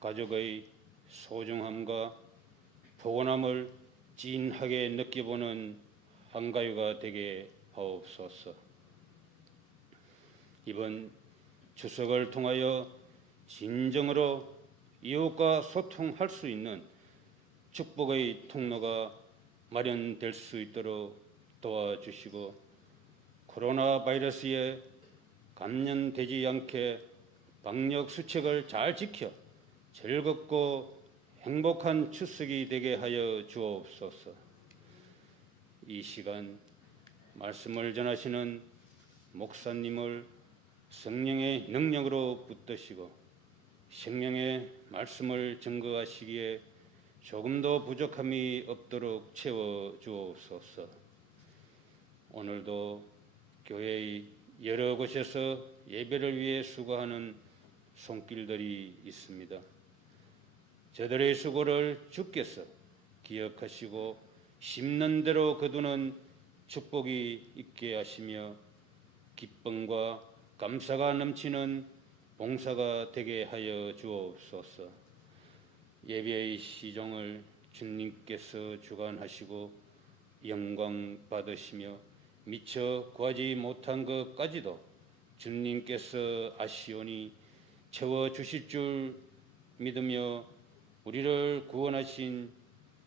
가족의 소중함과 포근함을 진하게 느껴보는 한가위가 되게 하옵소서. 이번 추석을 통하여 진정으로 이웃과 소통할 수 있는 축복의 통로가 마련될 수 있도록 도와주시고 코로나 바이러스에 감염되지 않게 방역 수칙을 잘 지켜 즐겁고 행복한 추석이 되게 하여 주옵소서. 이 시간 말씀을 전하시는 목사님을 성령의 능력으로 붙드시고 생명의 말씀을 증거하시기에 조금도 부족함이 없도록 채워 주옵소서. 오늘도 교회의 여러 곳에서 예배를 위해 수고하는 손길들이 있습니다. 저들의 수고를 주께서 기억하시고 심는 대로 거두는 축복이 있게 하시며 기쁨과 감사가 넘치는 봉사가 되게 하여 주옵소서. 예배의 시종을 주님께서 주관하시고 영광 받으시며 미처 구하지 못한 것까지도 주님께서 아시오니 채워주실 줄 믿으며 우리를 구원하신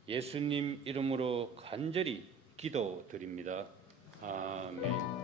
예수님 이름으로 간절히 기도드립니다. 아멘.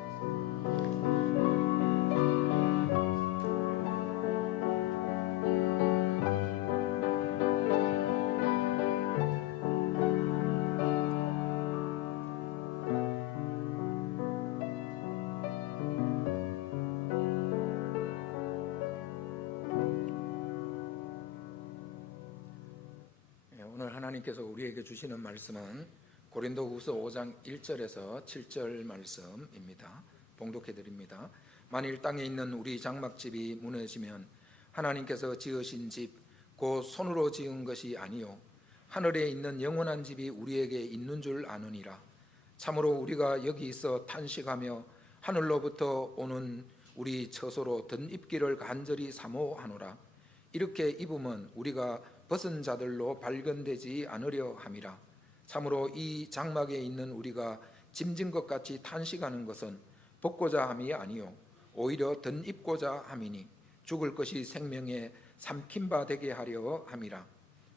오늘 하나님께서 우리에게 주시는 말씀은 고린도후서 5장 1절에서 7절 말씀입니다. 봉독해 드립니다. 만일 땅에 있는 우리 장막집이 무너지면 하나님께서 지으신 집 곧 손으로 지은 것이 아니요 하늘에 있는 영원한 집이 우리에게 있는 줄 아느니라. 참으로 우리가 여기 있어 탄식하며 하늘로부터 오는 우리 처소로 덧입기를 간절히 사모하노라. 이렇게 입으면 우리가 벗은 자들로 발견되지 않으려 함이라. 참으로 이 장막에 있는 우리가 짐진 것 같이 탄식하는 것은 벗고자 함이 아니요 오히려 덧입고자 함이니 죽을 것이 생명에 삼킨 바 되게 하려 함이라.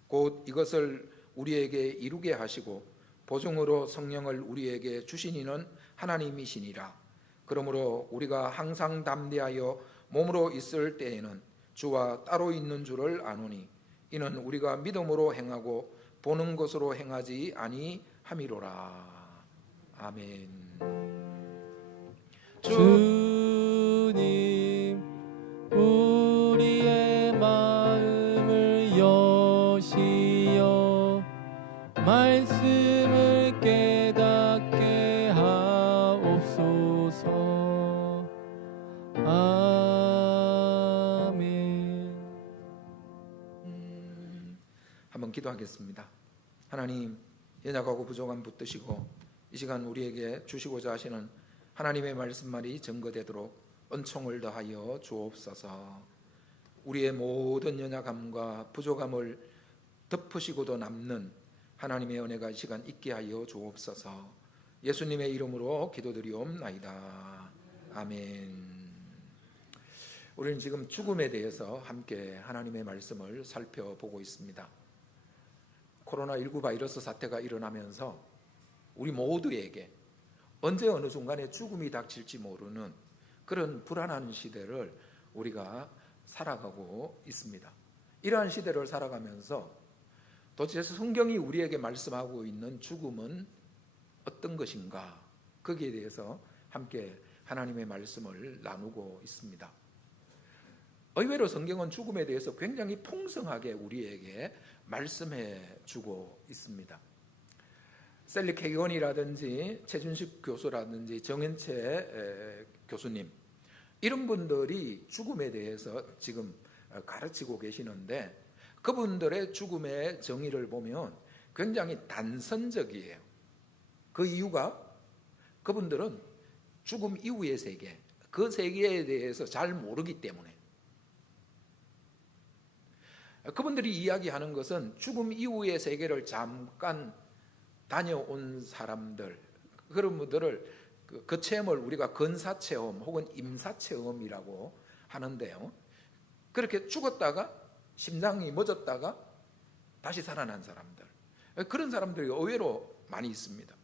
곧 이것을 우리에게 이루게 하시고 보증으로 성령을 우리에게 주신 이는 하나님이시니라. 그러므로 우리가 항상 담대하여 몸으로 있을 때에는 주와 따로 있는 줄을 아노니 이는 우리가 믿음으로 행하고 보는 것으로 행하지 아니함이로라. 아멘. 주님 우리의 마음을 여시어 말씀을 깨닫게 하옵소서. 아멘. 한번 기도하겠습니다. 하나님, 연약하고 부족한 붙드시고 이 시간 우리에게 주시고자 하시는 하나님의 말씀만이 증거되도록 은총을 더하여 주옵소서. 우리의 모든 연약함과 부족함을 덮으시고도 남는 하나님의 은혜가 이 시간 있게 하여 주옵소서. 예수님의 이름으로 기도드리옵나이다. 아멘. 우리는 지금 죽음에 대해서 함께 하나님의 말씀을 살펴보고 있습니다. 코로나19 바이러스 사태가 일어나면서 우리 모두에게 언제 어느 순간에 죽음이 닥칠지 모르는 그런 불안한 시대를 우리가 살아가고 있습니다. 이러한 시대를 살아가면서 도대체 성경이 우리에게 말씀하고 있는 죽음은 어떤 것인가? 거기에 대해서 함께 하나님의 말씀을 나누고 있습니다. 의외로 성경은 죽음에 대해서 굉장히 풍성하게 우리에게 말씀해 주고 있습니다. 셀리 케이건이라든지 최준식 교수라든지 정현채 교수님, 이런 분들이 죽음에 대해서 지금 가르치고 계시는데, 그분들의 죽음의 정의를 보면 굉장히 단선적이에요. 그 이유가 그분들은 죽음 이후의 세계, 그 세계에 대해서 잘 모르기 때문에. 그분들이 이야기하는 것은 죽음 이후의 세계를 잠깐 다녀온 사람들, 그런 분들을 그 체험을 우리가 근사체험 혹은 임사체험이라고 하는데요, 그렇게 죽었다가 심장이 멎었다가 다시 살아난 사람들, 그런 사람들이 의외로 많이 있습니다.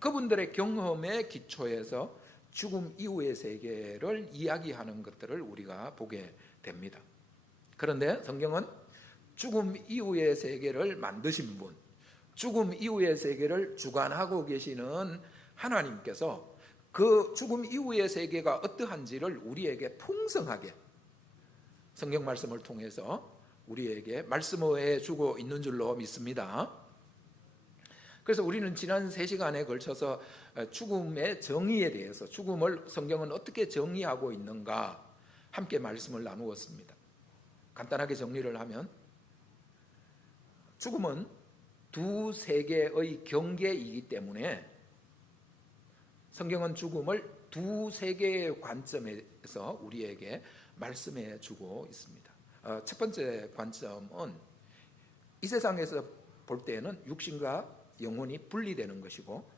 그분들의 경험의 기초에서 죽음 이후의 세계를 이야기하는 것들을 우리가 보게 됩니다. 그런데 성경은 죽음 이후의 세계를 만드신 분, 죽음 이후의 세계를 주관하고 계시는 하나님께서 그 죽음 이후의 세계가 어떠한지를 우리에게 풍성하게 성경 말씀을 통해서 우리에게 말씀해 주고 있는 줄로 믿습니다. 그래서 우리는 지난 3시간에 걸쳐서 죽음의 정의에 대해서, 죽음을 성경은 어떻게 정의하고 있는가 함께 말씀을 나누었습니다. 간단하게 정리를 하면 죽음은 두 세계의 경계이기 때문에 성경은 죽음을 두 세계의 관점에서 우리에게 말씀해 주고 있습니다. 첫 번째 관점은 이 세상에서 볼 때는 육신과 영혼이 분리되는 것이고,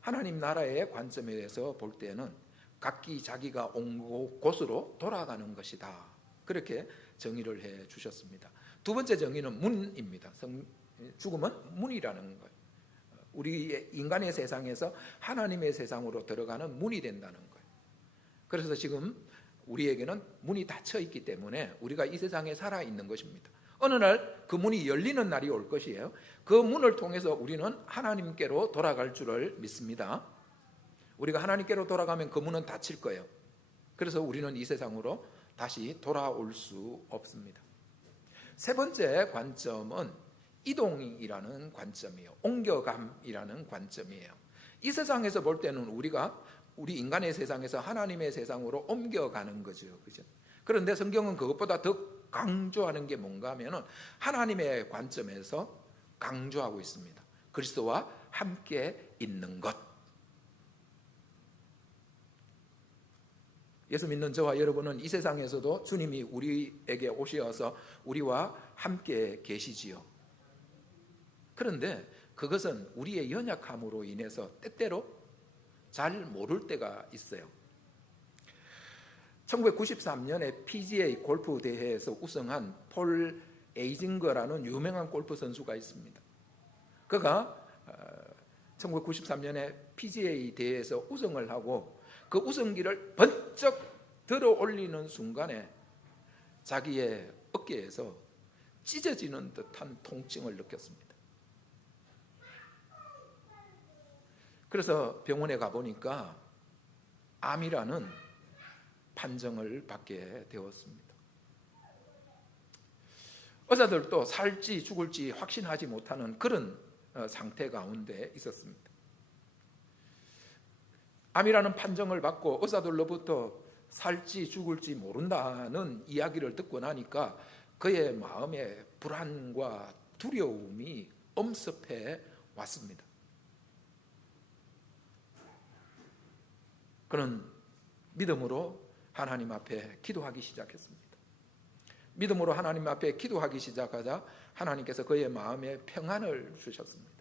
하나님 나라의 관점에서 볼 때는 각기 자기가 온 곳으로 돌아가는 것이다. 그렇게 정의를 해 주셨습니다. 두 번째 정의는 문입니다. 죽음은 문이라는 거예요. 우리 인간의 세상에서 하나님의 세상으로 들어가는 문이 된다는 거예요. 그래서 지금 우리에게는 문이 닫혀 있기 때문에 우리가 이 세상에 살아 있는 것입니다. 어느 날 그 문이 열리는 날이 올 것이에요. 그 문을 통해서 우리는 하나님께로 돌아갈 줄을 믿습니다. 우리가 하나님께로 돌아가면 그 문은 닫힐 거예요. 그래서 우리는 이 세상으로 다시 돌아올 수 없습니다. 세 번째 관점은 이동이라는 관점이에요. 옮겨감이라는 관점이에요. 이 세상에서 볼 때는 우리 인간의 세상에서 하나님의 세상으로 옮겨가는 거죠. 그죠? 그런데 성경은 그것보다 더 강조하는 게 뭔가 하면은 하나님의 관점에서 강조하고 있습니다. 그리스도와 함께 있는 것. 예수 믿는 저와 여러분은 이 세상에서도 주님이 우리에게 오셔서 우리와 함께 계시지요. 그런데 그것은 우리의 연약함으로 인해서 때때로 잘 모를 때가 있어요. 1993년에 PGA 골프 대회에서 우승한 폴 에이징거라는 유명한 골프 선수가 있습니다. 그가 1993년에 PGA 대회에서 우승을 하고 그 우승기를 번쩍 들어 올리는 순간에 자기의 어깨에서 찢어지는 듯한 통증을 느꼈습니다. 그래서 병원에 가보니까 암이라는 판정을 받게 되었습니다. 의사들도 살지 죽을지 확신하지 못하는 그런 상태 가운데 있었습니다. 암이라는 판정을 받고 의사들로부터 살지 죽을지 모른다는 이야기를 듣고 나니까 그의 마음에 불안과 두려움이 엄습해 왔습니다. 그는 믿음으로 하나님 앞에 기도하기 시작했습니다. 믿음으로 하나님 앞에 기도하기 시작하자 하나님께서 그의 마음에 평안을 주셨습니다.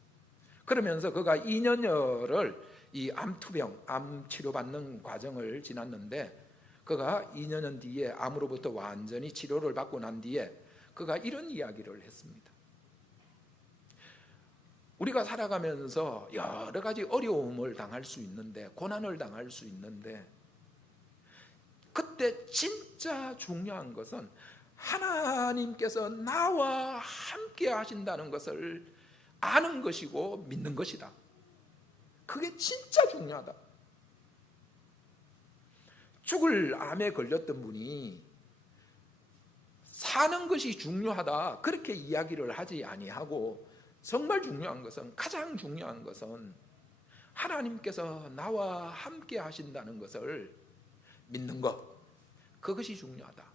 그러면서 그가 2년여를 이 암투병, 암 치료받는 과정을 지났는데, 그가 2년 뒤에 암으로부터 완전히 치료를 받고 난 뒤에 그가 이런 이야기를 했습니다. 우리가 살아가면서 여러 가지 어려움을 당할 수 있는데, 고난을 당할 수 있는데, 그때 진짜 중요한 것은 하나님께서 나와 함께 하신다는 것을 아는 것이고 믿는 것이다. 그게 진짜 중요하다. 죽을 암에 걸렸던 분이 사는 것이 중요하다 그렇게 이야기를 하지 아니하고, 정말 중요한 것은, 가장 중요한 것은 하나님께서 나와 함께 하신다는 것을 믿는 것, 그것이 중요하다.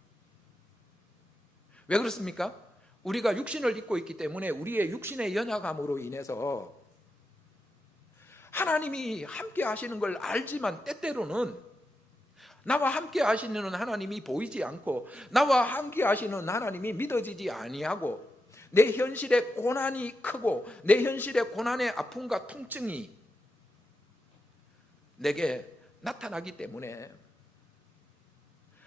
왜 그렇습니까? 우리가 육신을 입고 있기 때문에 우리의 육신의 연약함으로 인해서 하나님이 함께 하시는 걸 알지만 때때로는 나와 함께 하시는 하나님이 보이지 않고 나와 함께 하시는 하나님이 믿어지지 아니하고 내 현실의 고난이 크고 내 현실의 고난의 아픔과 통증이 내게 나타나기 때문에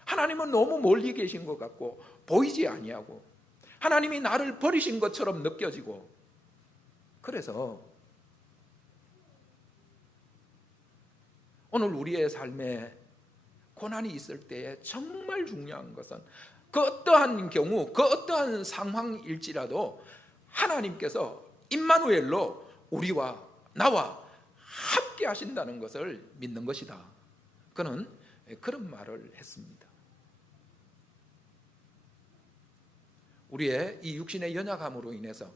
하나님은 너무 멀리 계신 것 같고 보이지 아니하고 하나님이 나를 버리신 것처럼 느껴지고, 그래서 오늘 우리의 삶에 고난이 있을 때에 정말 중요한 것은 그 어떠한 경우, 그 어떠한 상황일지라도 하나님께서 임마누엘로 우리와 나와 함께 하신다는 것을 믿는 것이다. 그는 그런 말을 했습니다. 우리의 이 육신의 연약함으로 인해서,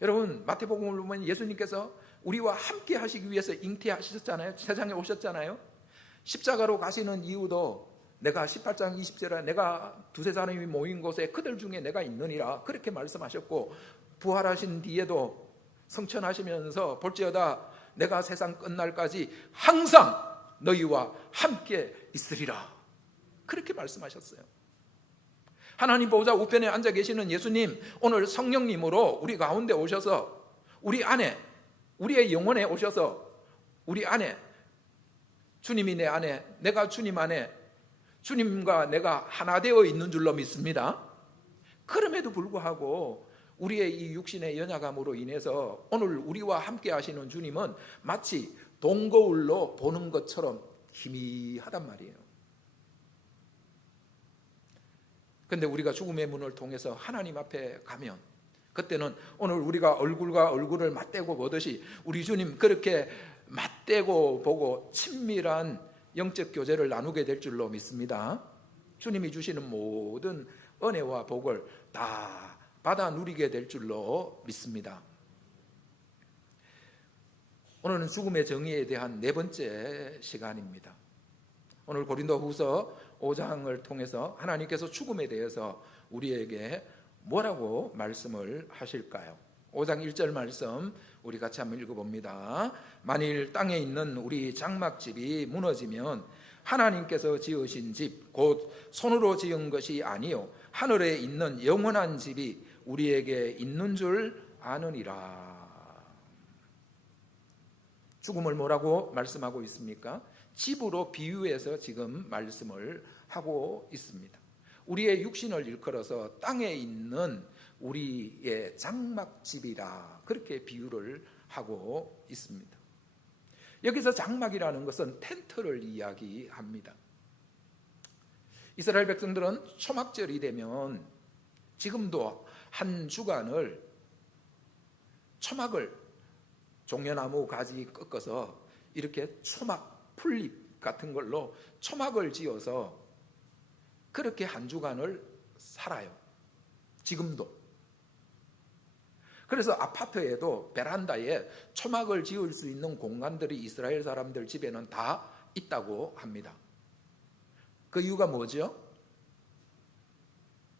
여러분 마태복음을 보면 예수님께서 우리와 함께 하시기 위해서 잉태하셨잖아요. 세상에 오셨잖아요. 십자가로 가시는 이유도 내가 18장 20절에 내가 두세 사람이 모인 곳에 그들 중에 내가 있느니라 그렇게 말씀하셨고, 부활하신 뒤에도 성천하시면서 볼지어다 내가 세상 끝날까지 항상 너희와 함께 있으리라 그렇게 말씀하셨어요. 하나님 보호자 우편에 앉아 계시는 예수님, 오늘 성령님으로 우리 가운데 오셔서 우리 안에, 우리의 영혼에 오셔서 우리 안에, 주님이 내 안에, 내가 주님 안에, 주님과 내가 하나 되어 있는 줄로 믿습니다. 그럼에도 불구하고 우리의 이 육신의 연약함으로 인해서 오늘 우리와 함께 하시는 주님은 마치 동거울로 보는 것처럼 희미하단 말이에요. 그런데 우리가 죽음의 문을 통해서 하나님 앞에 가면 그때는 오늘 우리가 얼굴과 얼굴을 맞대고 보듯이 우리 주님 그렇게 맞대고 보고 친밀한 영적 교제를 나누게 될 줄로 믿습니다. 주님이 주시는 모든 은혜와 복을 다 받아 누리게 될 줄로 믿습니다. 오늘은 죽음의 정의에 대한 네 번째 시간입니다. 오늘 고린도후서 5장을 통해서 하나님께서 죽음에 대해서 우리에게 뭐라고 말씀을 하실까요? 5장 1절 말씀 우리 같이 한번 읽어봅니다. 만일 땅에 있는 우리 장막집이 무너지면 하나님께서 지으신 집 곧 손으로 지은 것이 아니요 하늘에 있는 영원한 집이 우리에게 있는 줄 아느니라. 죽음을 뭐라고 말씀하고 있습니까? 집으로 비유해서 지금 말씀을 하고 있습니다. 우리의 육신을 일컬어서 땅에 있는 우리의 장막집이라 그렇게 비유를 하고 있습니다. 여기서 장막이라는 것은 텐트를 이야기합니다. 이스라엘 백성들은 초막절이 되면 지금도 한 주간을 초막을 종려나무 가지 꺾어서 이렇게 초막 풀잎 같은 걸로 초막을 지어서 그렇게 한 주간을 살아요. 지금도. 그래서 아파트에도 베란다에 초막을 지을 수 있는 공간들이 이스라엘 사람들 집에는 다 있다고 합니다. 그 이유가 뭐죠?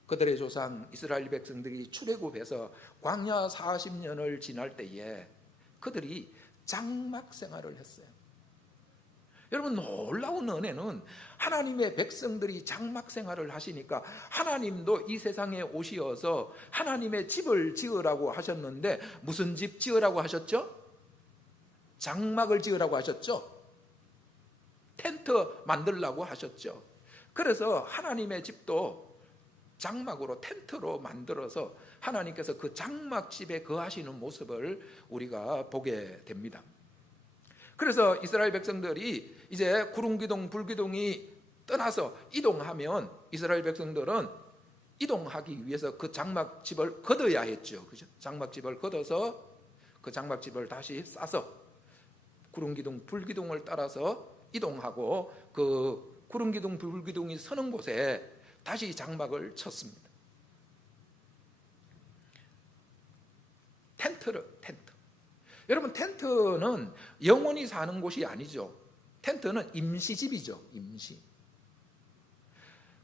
그들의 조상 이스라엘 백성들이 출애굽해서 광야 40년을 지날 때에 그들이 장막 생활을 했어요. 여러분, 놀라운 은혜는 하나님의 백성들이 장막 생활을 하시니까 하나님도 이 세상에 오시어서 하나님의 집을 지으라고 하셨는데 무슨 집 지으라고 하셨죠? 장막을 지으라고 하셨죠? 텐트 만들라고 하셨죠? 그래서 하나님의 집도 장막으로 텐트로 만들어서 하나님께서 그 장막집에 거하시는 모습을 우리가 보게 됩니다. 그래서 이스라엘 백성들이 이제 구름기둥, 불기둥이 떠나서 이동하면 이스라엘 백성들은 이동하기 위해서 그 장막집을 걷어야 했죠. 그죠? 장막집을 걷어서 그 장막집을 다시 싸서 구름기둥, 불기둥을 따라서 이동하고 그 구름기둥, 불기둥이 서는 곳에 다시 장막을 쳤습니다. 텐트. 여러분, 텐트는 영원히 사는 곳이 아니죠. 텐트는 임시집이죠. 임시.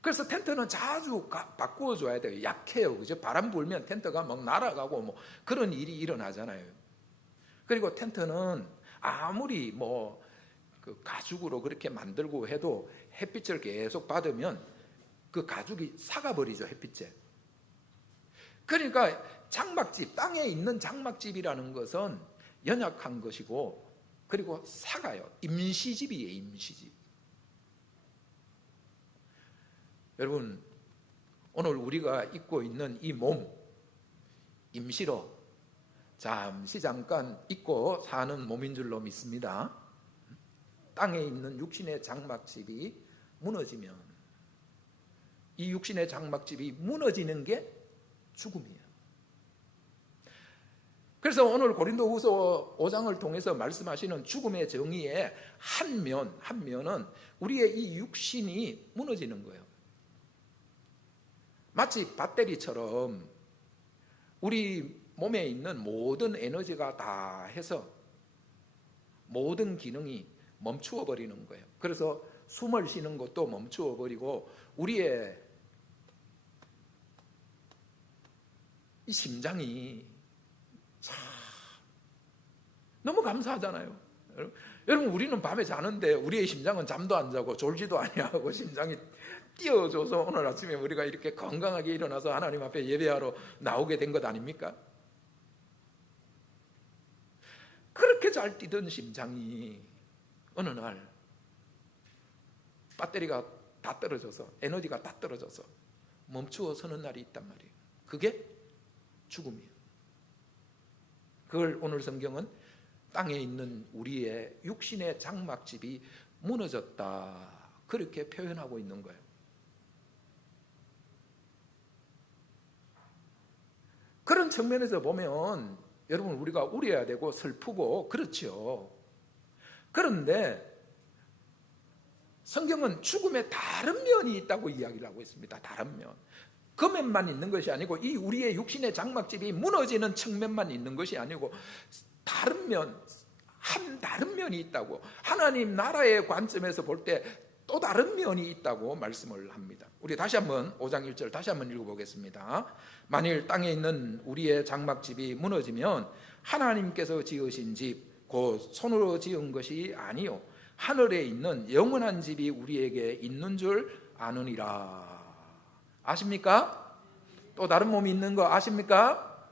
그래서 텐트는 자주 바꾸어줘야 돼요. 약해요. 그죠? 바람 불면 텐트가 막 날아가고 뭐 그런 일이 일어나잖아요. 그리고 텐트는 아무리 뭐 그 가죽으로 그렇게 만들고 해도 햇빛을 계속 받으면 그 가죽이 삭아버리죠. 햇빛에. 그러니까 장막집, 땅에 있는 장막집이라는 것은 연약한 것이고 그리고 삭아요. 임시집이에요. 임시집. 여러분, 오늘 우리가 입고 있는 이 몸, 임시로 잠시 잠깐 입고 사는 몸인 줄로 믿습니다. 땅에 있는 육신의 장막집이 무너지면, 이 육신의 장막집이 무너지는 게 죽음이에요. 그래서 오늘 고린도후서 5장을 통해서 말씀하시는 죽음의 정의의 한 면은 우리의 이 육신이 무너지는 거예요. 마치 배터리처럼 우리 몸에 있는 모든 에너지가 다 해서 모든 기능이 멈추어 버리는 거예요. 그래서 숨을 쉬는 것도 멈추어 버리고 우리의 이 심장이 참 너무 감사하잖아요. 여러분, 우리는 밤에 자는데 우리의 심장은 잠도 안 자고 졸지도 아니하고 심장이 뛰어줘서 오늘 아침에 우리가 이렇게 건강하게 일어나서 하나님 앞에 예배하러 나오게 된 것 아닙니까? 그렇게 잘 뛰던 심장이 어느 날 배터리가 다 떨어져서, 에너지가 다 떨어져서 멈추어 서는 날이 있단 말이에요. 그게 죽음이에요. 그걸 오늘 성경은 땅에 있는 우리의 육신의 장막집이 무너졌다, 그렇게 표현하고 있는 거예요. 그런 측면에서 보면 여러분, 우리가 울어야 되고 슬프고 그렇죠. 그런데 성경은 죽음의 다른 면이 있다고 이야기를 하고 있습니다. 다른 면. 그 면만 있는 것이 아니고 이 우리의 육신의 장막집이 무너지는 측면만 있는 것이 아니고 다른 면, 다른 면이 있다고, 하나님 나라의 관점에서 볼 때 또 다른 면이 있다고 말씀을 합니다. 우리 다시 한번 5장 1절 다시 한번 읽어보겠습니다. 만일 땅에 있는 우리의 장막집이 무너지면 하나님께서 지으신 집, 곧 손으로 지은 것이 아니요 하늘에 있는 영원한 집이 우리에게 있는 줄 아느니라. 아십니까? 또 다른 몸이 있는 거 아십니까?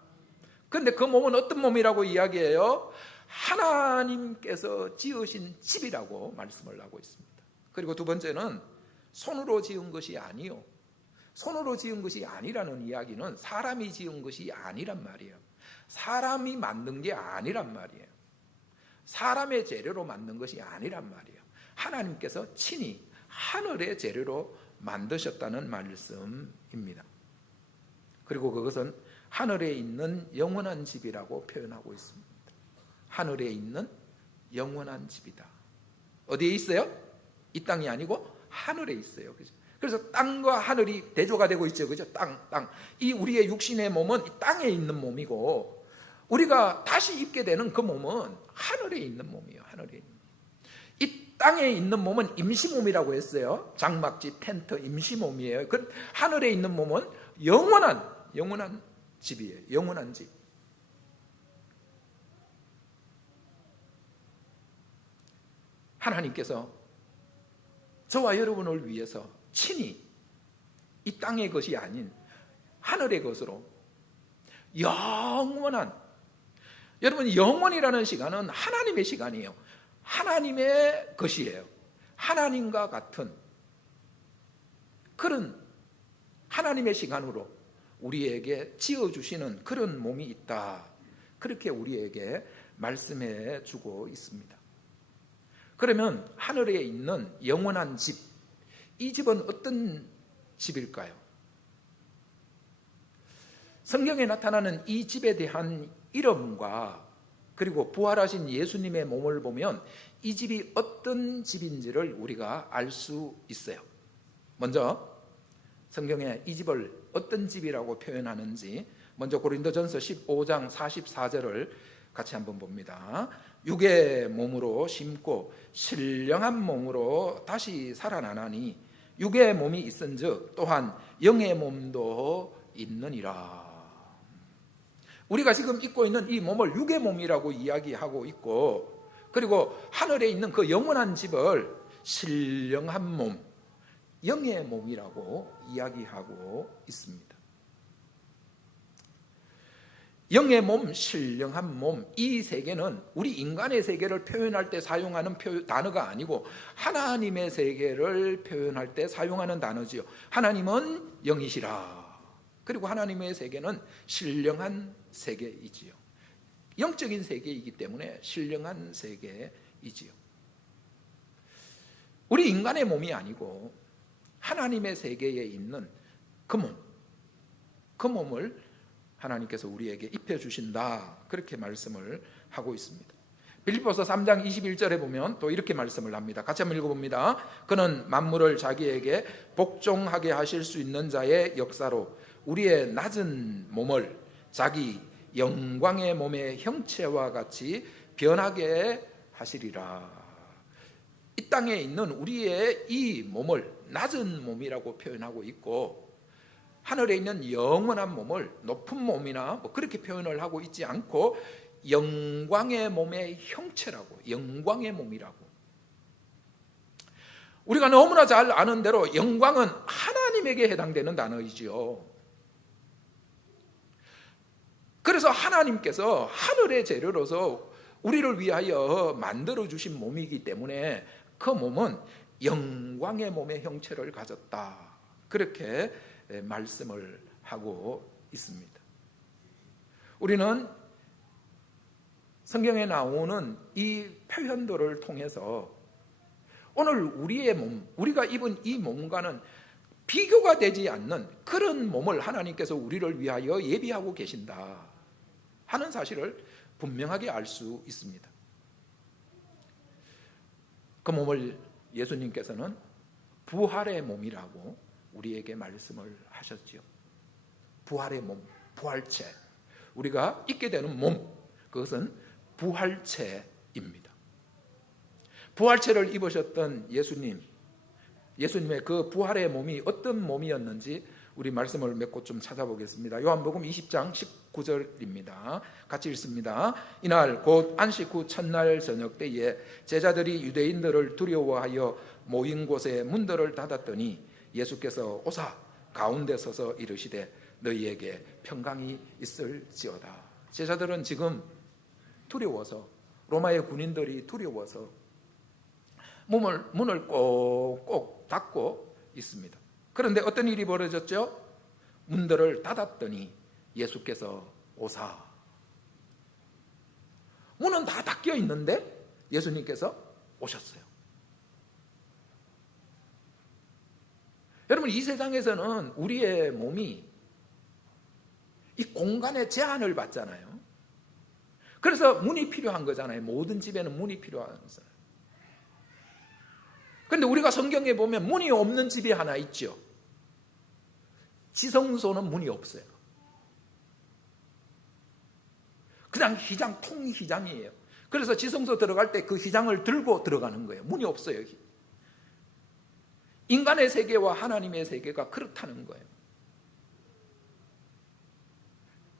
그런데 그 몸은 어떤 몸이라고 이야기해요? 하나님께서 지으신 집이라고 말씀을 하고 있습니다. 그리고 두 번째는 손으로 지은 것이 아니요. 손으로 지은 것이 아니라는 이야기는 사람이 지은 것이 아니란 말이에요. 사람이 만든 게 아니란 말이에요. 사람의 재료로 만든 것이 아니란 말이에요. 하나님께서 친히 하늘의 재료로 만드셨다는 말씀입니다. 그리고 그것은 하늘에 있는 영원한 집이라고 표현하고 있습니다. 하늘에 있는 영원한 집이다. 어디에 있어요? 이 땅이 아니고 하늘에 있어요. 그래서 땅과 하늘이 대조가 되고 있죠. 그죠? 땅. 이 우리의 육신의 몸은 이 땅에 있는 몸이고 우리가 다시 입게 되는 그 몸은 하늘에 있는 몸이에요. 하늘에 있는. 이 땅에 있는 몸은 임시몸이라고 했어요. 장막집, 텐트, 임시몸이에요. 그 하늘에 있는 몸은 영원한 집이에요. 영원한 집. 하나님께서 저와 여러분을 위해서 친히 이 땅의 것이 아닌 하늘의 것으로 영원한, 여러분, 영원이라는 시간은 하나님의 시간이에요. 하나님의 것이에요. 하나님과 같은 그런 하나님의 시간으로 우리에게 지어주시는 그런 몸이 있다, 그렇게 우리에게 말씀해 주고 있습니다. 그러면 하늘에 있는 영원한 집, 이 집은 어떤 집일까요? 성경에 나타나는 이 집에 대한 이름과 그리고 부활하신 예수님의 몸을 보면 이 집이 어떤 집인지를 우리가 알 수 있어요. 먼저 성경에 이 집을 어떤 집이라고 표현하는지 먼저 고린도전서 15장 44절을 같이 한번 봅니다. 육의 몸으로 심고 신령한 몸으로 다시 살아나나니 육의 몸이 있은즉 또한 영의 몸도 있느니라. 우리가 지금 입고 있는 이 몸을 육의 몸이라고 이야기하고 있고, 그리고 하늘에 있는 그 영원한 집을 신령한 몸, 영의 몸이라고 이야기하고 있습니다. 영의 몸, 신령한 몸, 이 세계는 우리 인간의 세계를 표현할 때 사용하는 단어가 아니고 하나님의 세계를 표현할 때 사용하는 단어지요. 하나님은 영이시라. 그리고 하나님의 세계는 신령한 세계이지요. 영적인 세계이기 때문에 신령한 세계이지요. 우리 인간의 몸이 아니고 하나님의 세계에 있는 그 몸, 그 몸을 하나님께서 우리에게 입혀주신다, 그렇게 말씀을 하고 있습니다. 빌립보서 3장 21절에 보면 또 이렇게 말씀을 합니다. 같이 한번 읽어봅니다. 그는 만물을 자기에게 복종하게 하실 수 있는 자의 역사로 우리의 낮은 몸을 자기 영광의 몸의 형체와 같이 변하게 하시리라. 이 땅에 있는 우리의 이 몸을 낮은 몸이라고 표현하고 있고, 하늘에 있는 영원한 몸을 높은 몸이나 뭐 그렇게 표현을 하고 있지 않고 영광의 몸의 형체라고, 영광의 몸이라고. 우리가 너무나 잘 아는 대로 영광은 하나님에게 해당되는 단어이지요. 그래서 하나님께서 하늘의 재료로서 우리를 위하여 만들어 주신 몸이기 때문에 그 몸은 영광의 몸의 형체를 가졌다, 그렇게 말씀을 하고 있습니다. 우리는 성경에 나오는 이 표현들을 통해서 오늘 우리의 몸, 우리가 입은 이 몸과는 비교가 되지 않는 그런 몸을 하나님께서 우리를 위하여 예비하고 계신다 하는 사실을 분명하게 알 수 있습니다. 그 몸을 예수님께서는 부활의 몸이라고 우리에게 말씀을 하셨지요. 부활의 몸, 부활체. 우리가 입게 되는 몸, 그것은 부활체입니다. 부활체를 입으셨던 예수님의 그 부활의 몸이 어떤 몸이었는지 우리 말씀을 몇 곳 좀 찾아보겠습니다. 요한복음 20장 19절입니다. 같이 읽습니다. 이날 곧 안식 후 첫날 저녁 때에 제자들이 유대인들을 두려워하여 모인 곳에 문들을 닫았더니 예수께서 오사 가운데 서서 이르시되 너희에게 평강이 있을지어다. 제자들은 지금 두려워서, 로마의 군인들이 두려워서 문을 꼭꼭 닫고 있습니다. 그런데 어떤 일이 벌어졌죠? 문들을 닫았더니 예수께서 오사. 문은 다 닫혀 있는데 예수님께서 오셨어요. 여러분, 이 세상에서는 우리의 몸이 이 공간의 제한을 받잖아요. 그래서 문이 필요한 거잖아요. 모든 집에는 문이 필요한 거잖아요. 그런데 우리가 성경에 보면 문이 없는 집이 하나 있죠. 지성소는 문이 없어요. 그냥 휘장, 통휘장이에요. 그래서 지성소 들어갈 때 그 휘장을 들고 들어가는 거예요. 문이 없어요. 인간의 세계와 하나님의 세계가 그렇다는 거예요.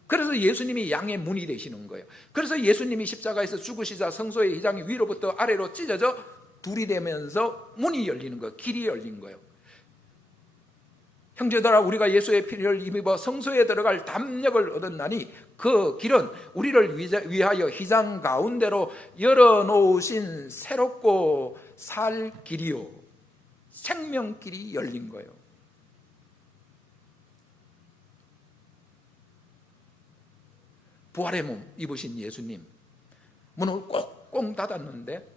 그래서 예수님이 양의 문이 되시는 거예요. 그래서 예수님이 십자가에서 죽으시자 성소의 휘장이 위로부터 아래로 찢어져 둘이 되면서 문이 열리는 거예요. 길이 열린 거예요. 형제들아, 우리가 예수의 피를 힘입어 성소에 들어갈 담력을 얻었나니 그 길은 우리를 위하여 휘장 가운데로 열어놓으신 새롭고 살 길이요, 생명길이 열린 거예요. 부활의 몸 입으신 예수님, 문을 꼭꼭 닫았는데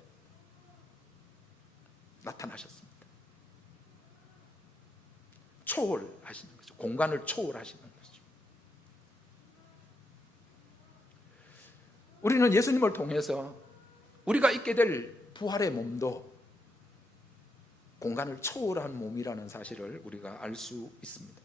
나타나셨습니다. 초월하시는 거죠. 공간을 초월하시는 거죠. 우리는 예수님을 통해서 우리가 있게 될 부활의 몸도 공간을 초월한 몸이라는 사실을 우리가 알 수 있습니다.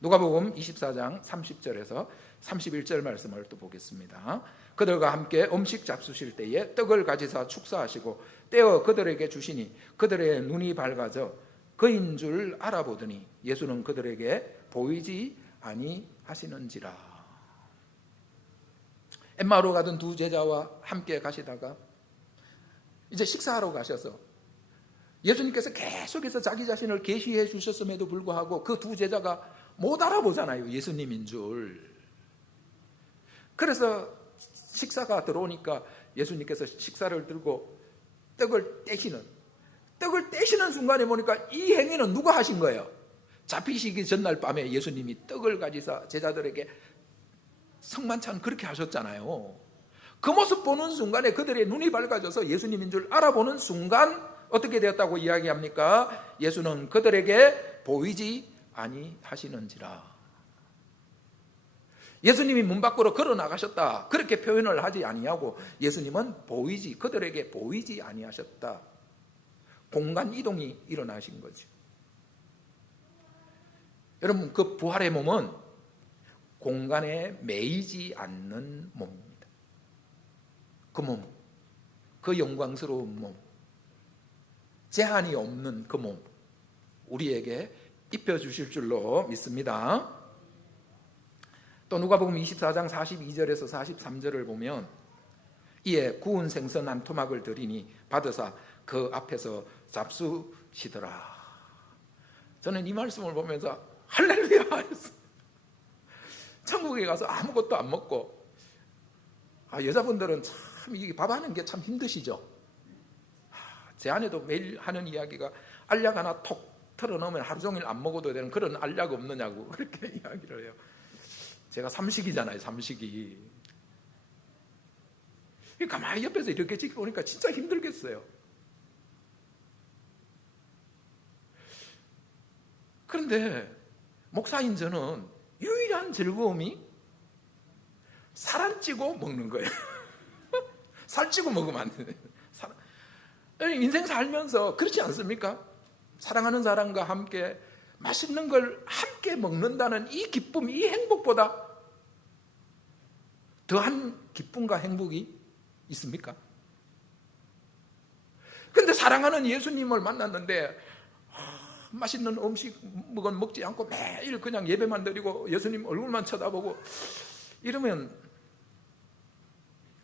누가복음 24장 30절에서 31절 말씀을 또 보겠습니다. 그들과 함께 음식 잡수실 때에 떡을 가지사 축사하시고 떼어 그들에게 주시니 그들의 눈이 밝아져 그인 줄 알아보더니 예수는 그들에게 보이지 아니하시는지라. 엠마오로 가던 두 제자와 함께 가시다가 이제 식사하러 가셔서 예수님께서 계속해서 자기 자신을 계시해 주셨음에도 불구하고 그 두 제자가 못 알아보잖아요, 예수님인 줄. 그래서 식사가 들어오니까 예수님께서 식사를 들고 떡을 떼시는 순간에 보니까 이 행위는 누가 하신 거예요? 잡히시기 전날 밤에 예수님이 떡을 가지사 제자들에게 성만찬 그렇게 하셨잖아요. 그 모습 보는 순간에 그들의 눈이 밝아져서 예수님인 줄 알아보는 순간 어떻게 되었다고 이야기합니까? 예수는 그들에게 보이지 아니하시는지라. 예수님이 문 밖으로 걸어 나가셨다 그렇게 표현을 하지 아니하고 예수님은 그들에게 보이지 아니하셨다. 공간 이동이 일어나신 거죠. 여러분, 그 부활의 몸은 공간에 매이지 않는 몸입니다. 그 몸, 그 영광스러운 몸, 제한이 없는 그 몸, 우리에게 입혀주실 줄로 믿습니다. 또 누가복음 24장 42절에서 43절을 보면 이에 구운 생선 한 토막을 드리니 받으사 그 앞에서 잡수시더라. 저는 이 말씀을 보면서 할렐루야 했어요. 천국에 가서 아무것도 안 먹고, 여자분들은 참 이 밥하는 게 참 힘드시죠. 제 아내도 매일 하는 이야기가 알약 하나 톡 털어넣으면 하루 종일 안 먹어도 되는 그런 알약 없느냐고 그렇게 이야기를 해요. 제가 삼식이잖아요, 삼식이. 가만히 옆에서 이렇게 지켜보니까 진짜 힘들겠어요. 그런데 목사인 저는 유일한 즐거움이 살 안 찌고 먹는 거예요. 살 찌고 먹으면 안 돼요. 인생 살면서 그렇지 않습니까? 사랑하는 사람과 함께 맛있는 걸 함께 먹는다는 이 기쁨, 이 행복보다 더한 기쁨과 행복이 있습니까? 근데 사랑하는 예수님을 만났는데 맛있는 음식은 먹지 않고 매일 그냥 예배만 드리고 예수님 얼굴만 쳐다보고 이러면,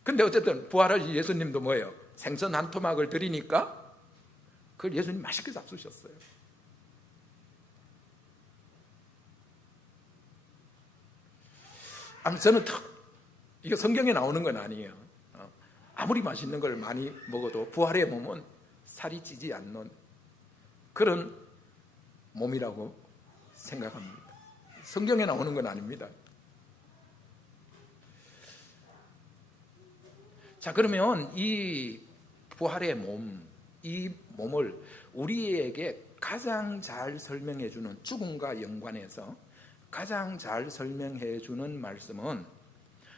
근데 어쨌든 부활하신 예수님도 뭐예요? 생선 한 토막을 드리니까 그걸 예수님 맛있게 잡수셨어요. 저는 이게 성경에 나오는 건 아니에요. 아무리 맛있는 걸 많이 먹어도 부활의 몸은 살이 찌지 않는 그런 몸이라고 생각합니다. 성경에 나오는 건 아닙니다. 자, 그러면 이 부활의 몸, 이 몸을 우리에게 가장 잘 설명해 주는, 죽음과 연관해서 가장 잘 설명해 주는 말씀은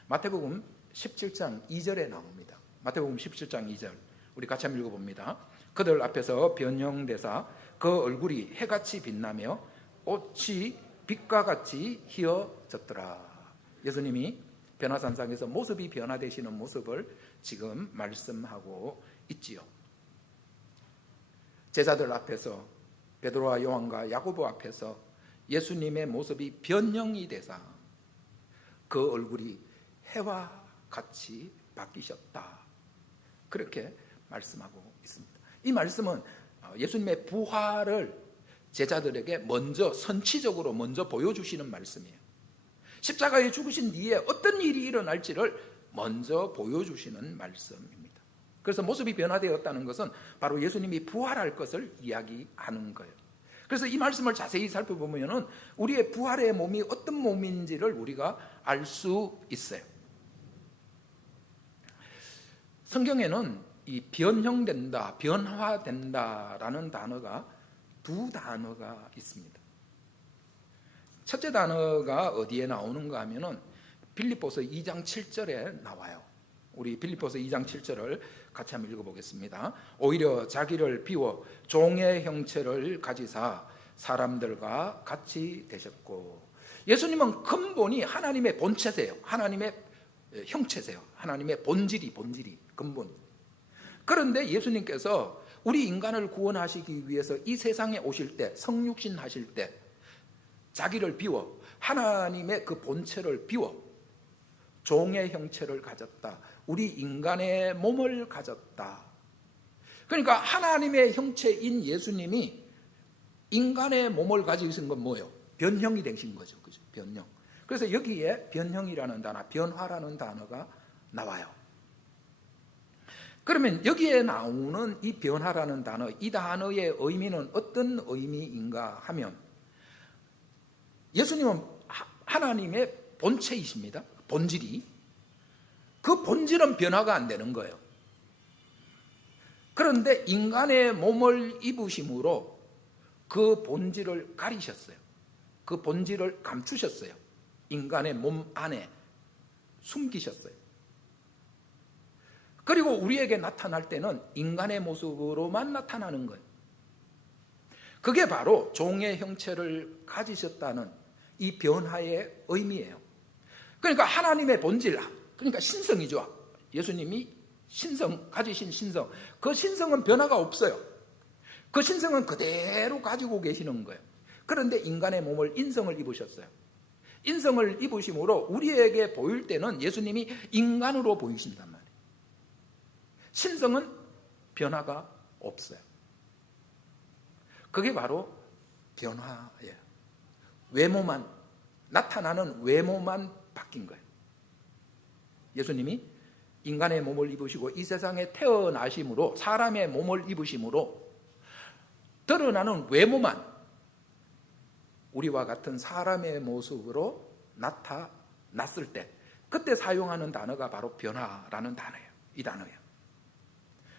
마태복음 17장 2절에 나옵니다. 마태복음 17장 2절 우리 같이 한번 읽어봅니다. 그들 앞에서 변형되사 그 얼굴이 해같이 빛나며 옷이 빛과 같이 희어졌더라. 예수님이 변화산상에서 모습이 변화되시는 모습을 지금 말씀하고 있지요. 제자들 앞에서, 베드로와 요한과 야고보 앞에서 예수님의 모습이 변형이 되사 그 얼굴이 해와 같이 바뀌셨다. 그렇게 말씀하고 있습니다. 이 말씀은 예수님의 부활을 제자들에게 먼저 선치적으로 먼저 보여주시는 말씀이에요. 십자가에 죽으신 뒤에 어떤 일이 일어날지를 먼저 보여주시는 말씀입니다. 그래서 모습이 변화되었다는 것은 바로 예수님이 부활할 것을 이야기하는 거예요. 그래서 이 말씀을 자세히 살펴보면 우리의 부활의 몸이 어떤 몸인지를 우리가 알 수 있어요. 성경에는 이 변형된다, 변화된다라는 단어가 두 단어가 있습니다. 첫째 단어가 어디에 나오는가 하면은 빌립보서 2장 7절에 나와요. 우리 빌립보서 2장 7절을 같이 한번 읽어보겠습니다. 오히려 자기를 비워 종의 형체를 가지사 사람들과 같이 되셨고, 예수님은 근본이 하나님의 본체세요. 하나님의 형체세요. 하나님의 본질이 근본. 그런데 예수님께서 우리 인간을 구원하시기 위해서 이 세상에 오실 때, 성육신 하실 때 자기를 비워 하나님의 그 본체를 비워 종의 형체를 가졌다. 우리 인간의 몸을 가졌다. 그러니까 하나님의 형체인 예수님이 인간의 몸을 가지신 건 뭐예요? 변형이 되신 거죠. 그죠? 변형. 그래서 여기에 변형이라는 단어, 변화라는 단어가 나와요. 그러면 여기에 나오는 이 변화라는 단어, 이 단어의 의미는 어떤 의미인가 하면, 예수님은 하나님의 본체이십니다. 본질이. 그 본질은 변화가 안 되는 거예요. 그런데 인간의 몸을 입으심으로 그 본질을 가리셨어요. 그 본질을 감추셨어요. 인간의 몸 안에 숨기셨어요. 그리고 우리에게 나타날 때는 인간의 모습으로만 나타나는 거예요. 그게 바로 종의 형체를 가지셨다는 이 변화의 의미예요. 그러니까 하나님의 본질, 그러니까 신성이죠. 예수님이 가지신 신성, 그 신성은 변화가 없어요. 그 신성은 그대로 가지고 계시는 거예요. 그런데 인간의 몸을, 인성을 입으셨어요. 인성을 입으심으로 우리에게 보일 때는 예수님이 인간으로 보이신단 말이에요. 신성은 변화가 없어요. 그게 바로 변화예요. 외모만, 나타나는 외모만 바뀐 거예요. 예수님이 인간의 몸을 입으시고 이 세상에 태어나심으로, 사람의 몸을 입으심으로 드러나는 외모만 우리와 같은 사람의 모습으로 나타났을 때, 그때 사용하는 단어가 바로 변화라는 단어예요. 이 단어예요.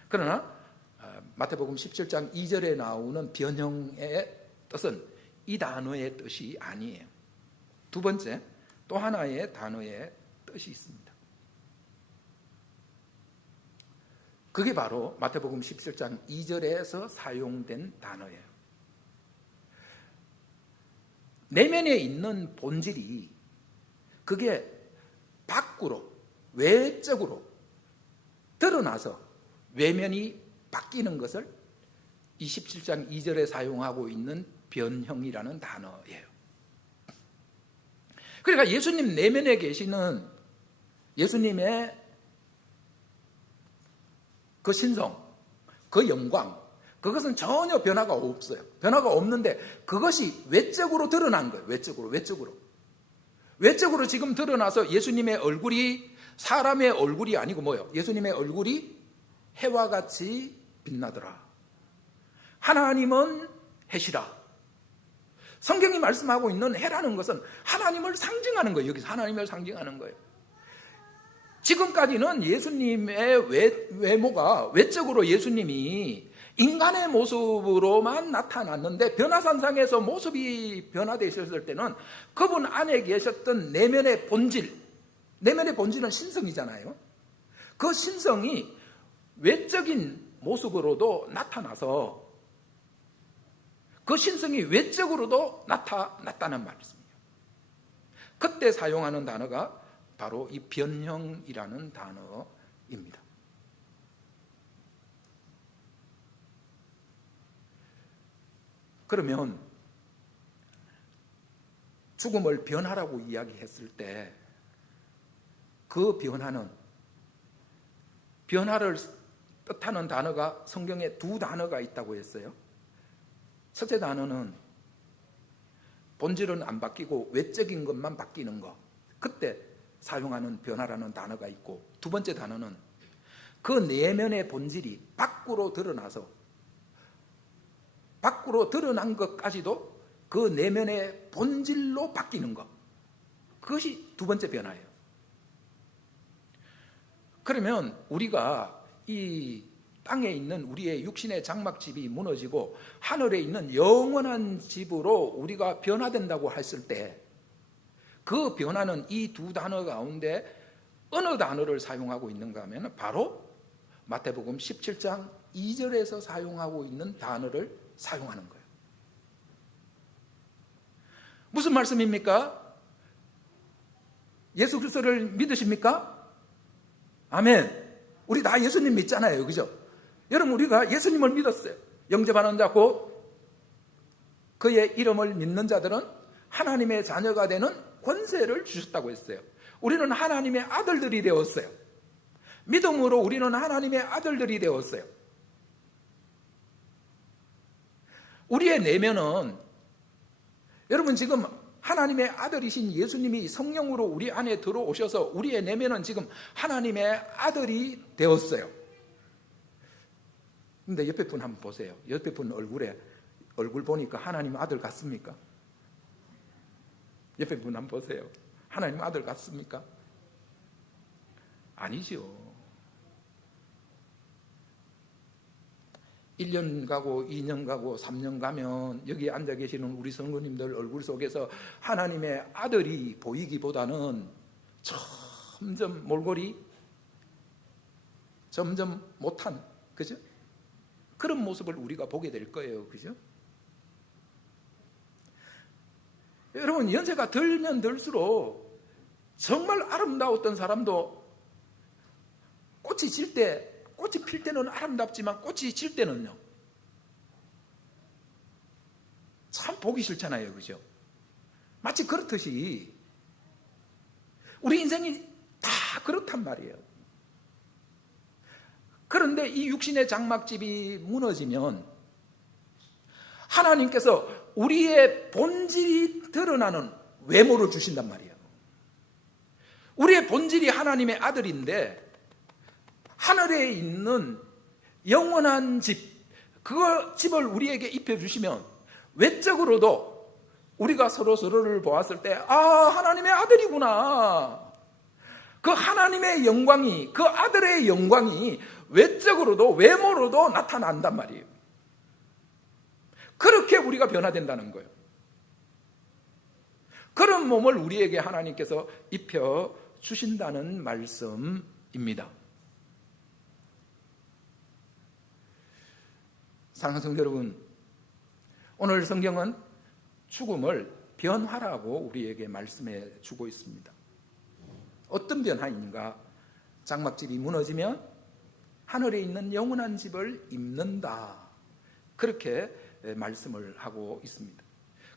그러나 마태복음 17장 2절에 나오는 변형의 뜻은 이 단어의 뜻이 아니에요. 두 번째, 또 하나의 단어의 뜻이 있습니다. 그게 바로 마태복음 17장 2절에서 사용된 단어예요. 내면에 있는 본질이 그게 밖으로, 외적으로 드러나서 외면이 바뀌는 것을 이 17장 2절에 사용하고 있는 변형이라는 단어예요. 그러니까 예수님 내면에 계시는 예수님의 그 신성, 그 영광, 그것은 전혀 변화가 없어요. 변화가 없는데 그것이 외적으로 드러난 거예요. 외적으로 지금 드러나서 예수님의 얼굴이 사람의 얼굴이 아니고 뭐예요? 예수님의 얼굴이 해와 같이 빛나더라. 하나님은 해시라. 성경이 말씀하고 있는 해라는 것은 하나님을 상징하는 거예요. 여기서 하나님을 상징하는 거예요. 지금까지는 예수님의 외모가, 외적으로 예수님이 인간의 모습으로만 나타났는데, 변화산상에서 모습이 변화되셨을 때는 그분 안에 계셨던 내면의 본질은 신성이잖아요. 그 신성이 외적인 모습으로도 나타나서 그 신성이 외적으로도 나타났다는 말씀이에요. 그때 사용하는 단어가 바로 이 변형이라는 단어입니다. 그러면 죽음을 변화라고 이야기했을 때 그 변화를 뜻하는 단어가 성경에 두 단어가 있다고 했어요. 첫째 단어는 본질은 안 바뀌고 외적인 것만 바뀌는 것, 그때 사용하는 변화라는 단어가 있고, 두 번째 단어는 그 내면의 본질이 밖으로 드러나서, 밖으로 드러난 것까지도 그 내면의 본질로 바뀌는 것, 그것이 두 번째 변화예요. 그러면 우리가 이 땅에 있는 우리의 육신의 장막집이 무너지고 하늘에 있는 영원한 집으로 우리가 변화된다고 했을 때, 그 변화는 이 두 단어 가운데 어느 단어를 사용하고 있는가 하면 바로 마태복음 17장 2절에서 사용하고 있는 단어를 사용하는 거예요. 무슨 말씀입니까? 예수 그리스도를 믿으십니까? 아멘. 우리 다 예수님 믿잖아요. 그죠? 여러분, 우리가 예수님을 믿었어요. 영접하는 자 곧 그의 이름을 믿는 자들은 하나님의 자녀가 되는 권세를 주셨다고 했어요. 우리는 하나님의 아들들이 되었어요. 믿음으로 우리는 하나님의 아들들이 되었어요. 우리의 내면은, 여러분, 지금 하나님의 아들이신 예수님이 성령으로 우리 안에 들어오셔서 우리의 내면은 지금 하나님의 아들이 되었어요. 근데 옆에 분 한번 보세요. 옆에 분 얼굴 보니까 하나님 아들 같습니까? 옆에 분 한번 보세요. 하나님 아들 같습니까? 아니죠. 1년 가고 2년 가고 3년 가면 여기 앉아 계시는 우리 성도님들 얼굴 속에서 하나님의 아들이 보이기보다는 점점 몰골이 점점 못한, 그죠? 그런 모습을 우리가 보게 될 거예요. 그죠? 여러분, 연세가 들면 들수록 정말 아름다웠던 사람도 꽃이 필 때는 아름답지만 꽃이 질 때는요, 참 보기 싫잖아요. 그죠? 마치 그렇듯이 우리 인생이 다 그렇단 말이에요. 그런데 이 육신의 장막집이 무너지면 하나님께서 우리의 본질이 드러나는 외모를 주신단 말이에요. 우리의 본질이 하나님의 아들인데 하늘에 있는 영원한 집, 그 집을 우리에게 입혀주시면 외적으로도 우리가 서로를 보았을 때 하나님의 아들이구나. 그 하나님의 영광이, 그 아들의 영광이 외적으로도 외모로도 나타난단 말이에요. 그렇게 우리가 변화된다는 거예요. 그런 몸을 우리에게 하나님께서 입혀주신다는 말씀입니다. 사랑하는 성도 여러분, 오늘 성경은 죽음을 변화라고 우리에게 말씀해 주고 있습니다. 어떤 변화인가? 장막집이 무너지면 하늘에 있는 영원한 집을 입는다. 그렇게 말씀을 하고 있습니다.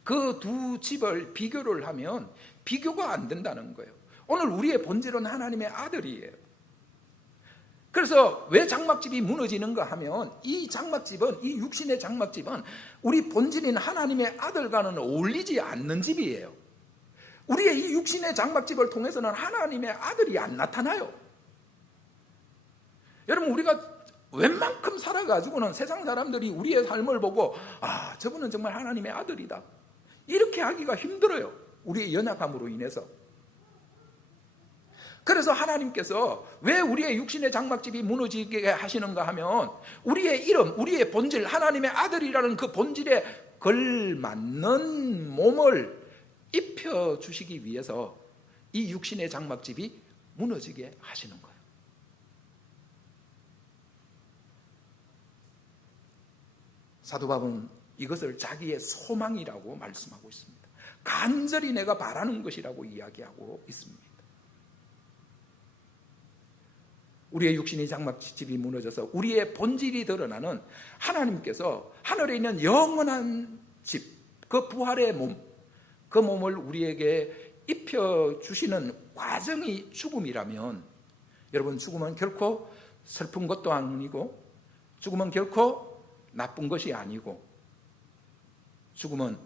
그 두 집을 비교를 하면 비교가 안 된다는 거예요. 오늘 우리의 본질은 하나님의 아들이에요. 그래서 왜 장막집이 무너지는가 하면 이 장막집은, 이 육신의 장막집은 우리 본질인 하나님의 아들과는 어울리지 않는 집이에요. 우리의 이 육신의 장막집을 통해서는 하나님의 아들이 안 나타나요. 여러분, 우리가 웬만큼 살아가지고는 세상 사람들이 우리의 삶을 보고 저분은 정말 하나님의 아들이다, 이렇게 하기가 힘들어요. 우리의 연약함으로 인해서. 그래서 하나님께서 왜 우리의 육신의 장막집이 무너지게 하시는가 하면 우리의 이름, 우리의 본질, 하나님의 아들이라는 그 본질에 걸맞는 몸을 입혀주시기 위해서 이 육신의 장막집이 무너지게 하시는 거예요. 사도 바울은 이것을 자기의 소망이라고 말씀하고 있습니다. 간절히 내가 바라는 것이라고 이야기하고 있습니다. 우리의 육신의 장막집이 무너져서 우리의 본질이 드러나는 하나님께서 하늘에 있는 영원한 집, 그 부활의 몸, 그 몸을 우리에게 입혀주시는 과정이 죽음이라면, 여러분, 죽음은 결코 슬픈 것도 아니고 죽음은 결코 나쁜 것이 아니고 죽음은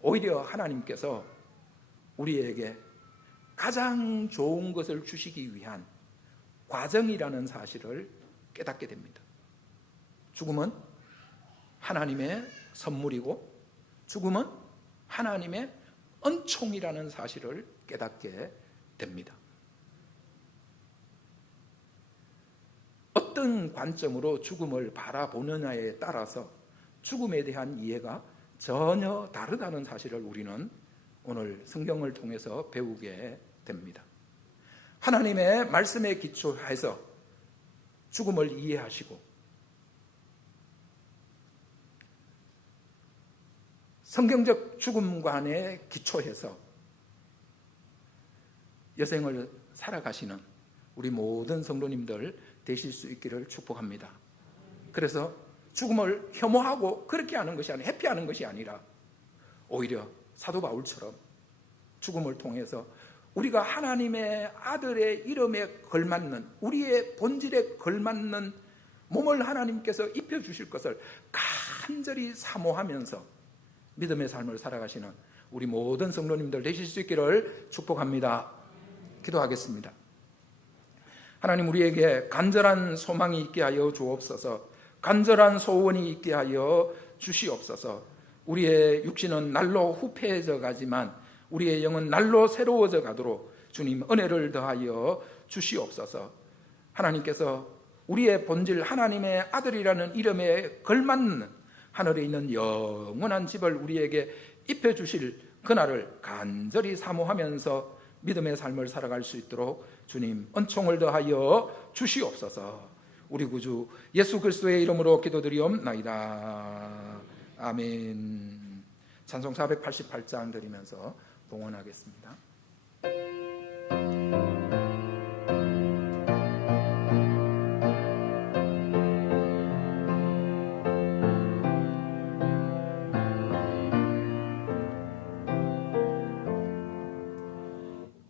오히려 하나님께서 우리에게 가장 좋은 것을 주시기 위한 과정이라는 사실을 깨닫게 됩니다. 죽음은 하나님의 선물이고 죽음은 하나님의 은총이라는 사실을 깨닫게 됩니다. 어떤 관점으로 죽음을 바라보느냐에 따라서 죽음에 대한 이해가 전혀 다르다는 사실을 우리는 오늘 성경을 통해서 배우게 됩니다. 하나님의 말씀에 기초해서 죽음을 이해하시고 성경적 죽음관에 기초해서 여생을 살아가시는 우리 모든 성도님들 되실 수 있기를 축복합니다. 그래서 죽음을 혐오하고 그렇게 하는 것이 아니라, 회피하는 것이 아니라 오히려 사도 바울처럼 죽음을 통해서 우리가 하나님의 아들의 이름에 걸맞는, 우리의 본질에 걸맞는 몸을 하나님께서 입혀주실 것을 간절히 사모하면서 믿음의 삶을 살아가시는 우리 모든 성도님들 되실 수 있기를 축복합니다. 기도하겠습니다. 하나님, 우리에게 간절한 소망이 있게 하여 주옵소서. 간절한 소원이 있게 하여 주시옵소서. 우리의 육신은 날로 후패해져 가지만 우리의 영은 날로 새로워져 가도록 주님 은혜를 더하여 주시옵소서. 하나님께서 우리의 본질, 하나님의 아들이라는 이름에 걸맞는 하늘에 있는 영원한 집을 우리에게 입혀주실 그날을 간절히 사모하면서 믿음의 삶을 살아갈 수 있도록 주님 은총을 더하여 주시옵소서. 우리 구주 예수 그리스도의 이름으로 기도드리옵나이다. 아멘. 찬송 488장 드리면서 봉헌하겠습니다.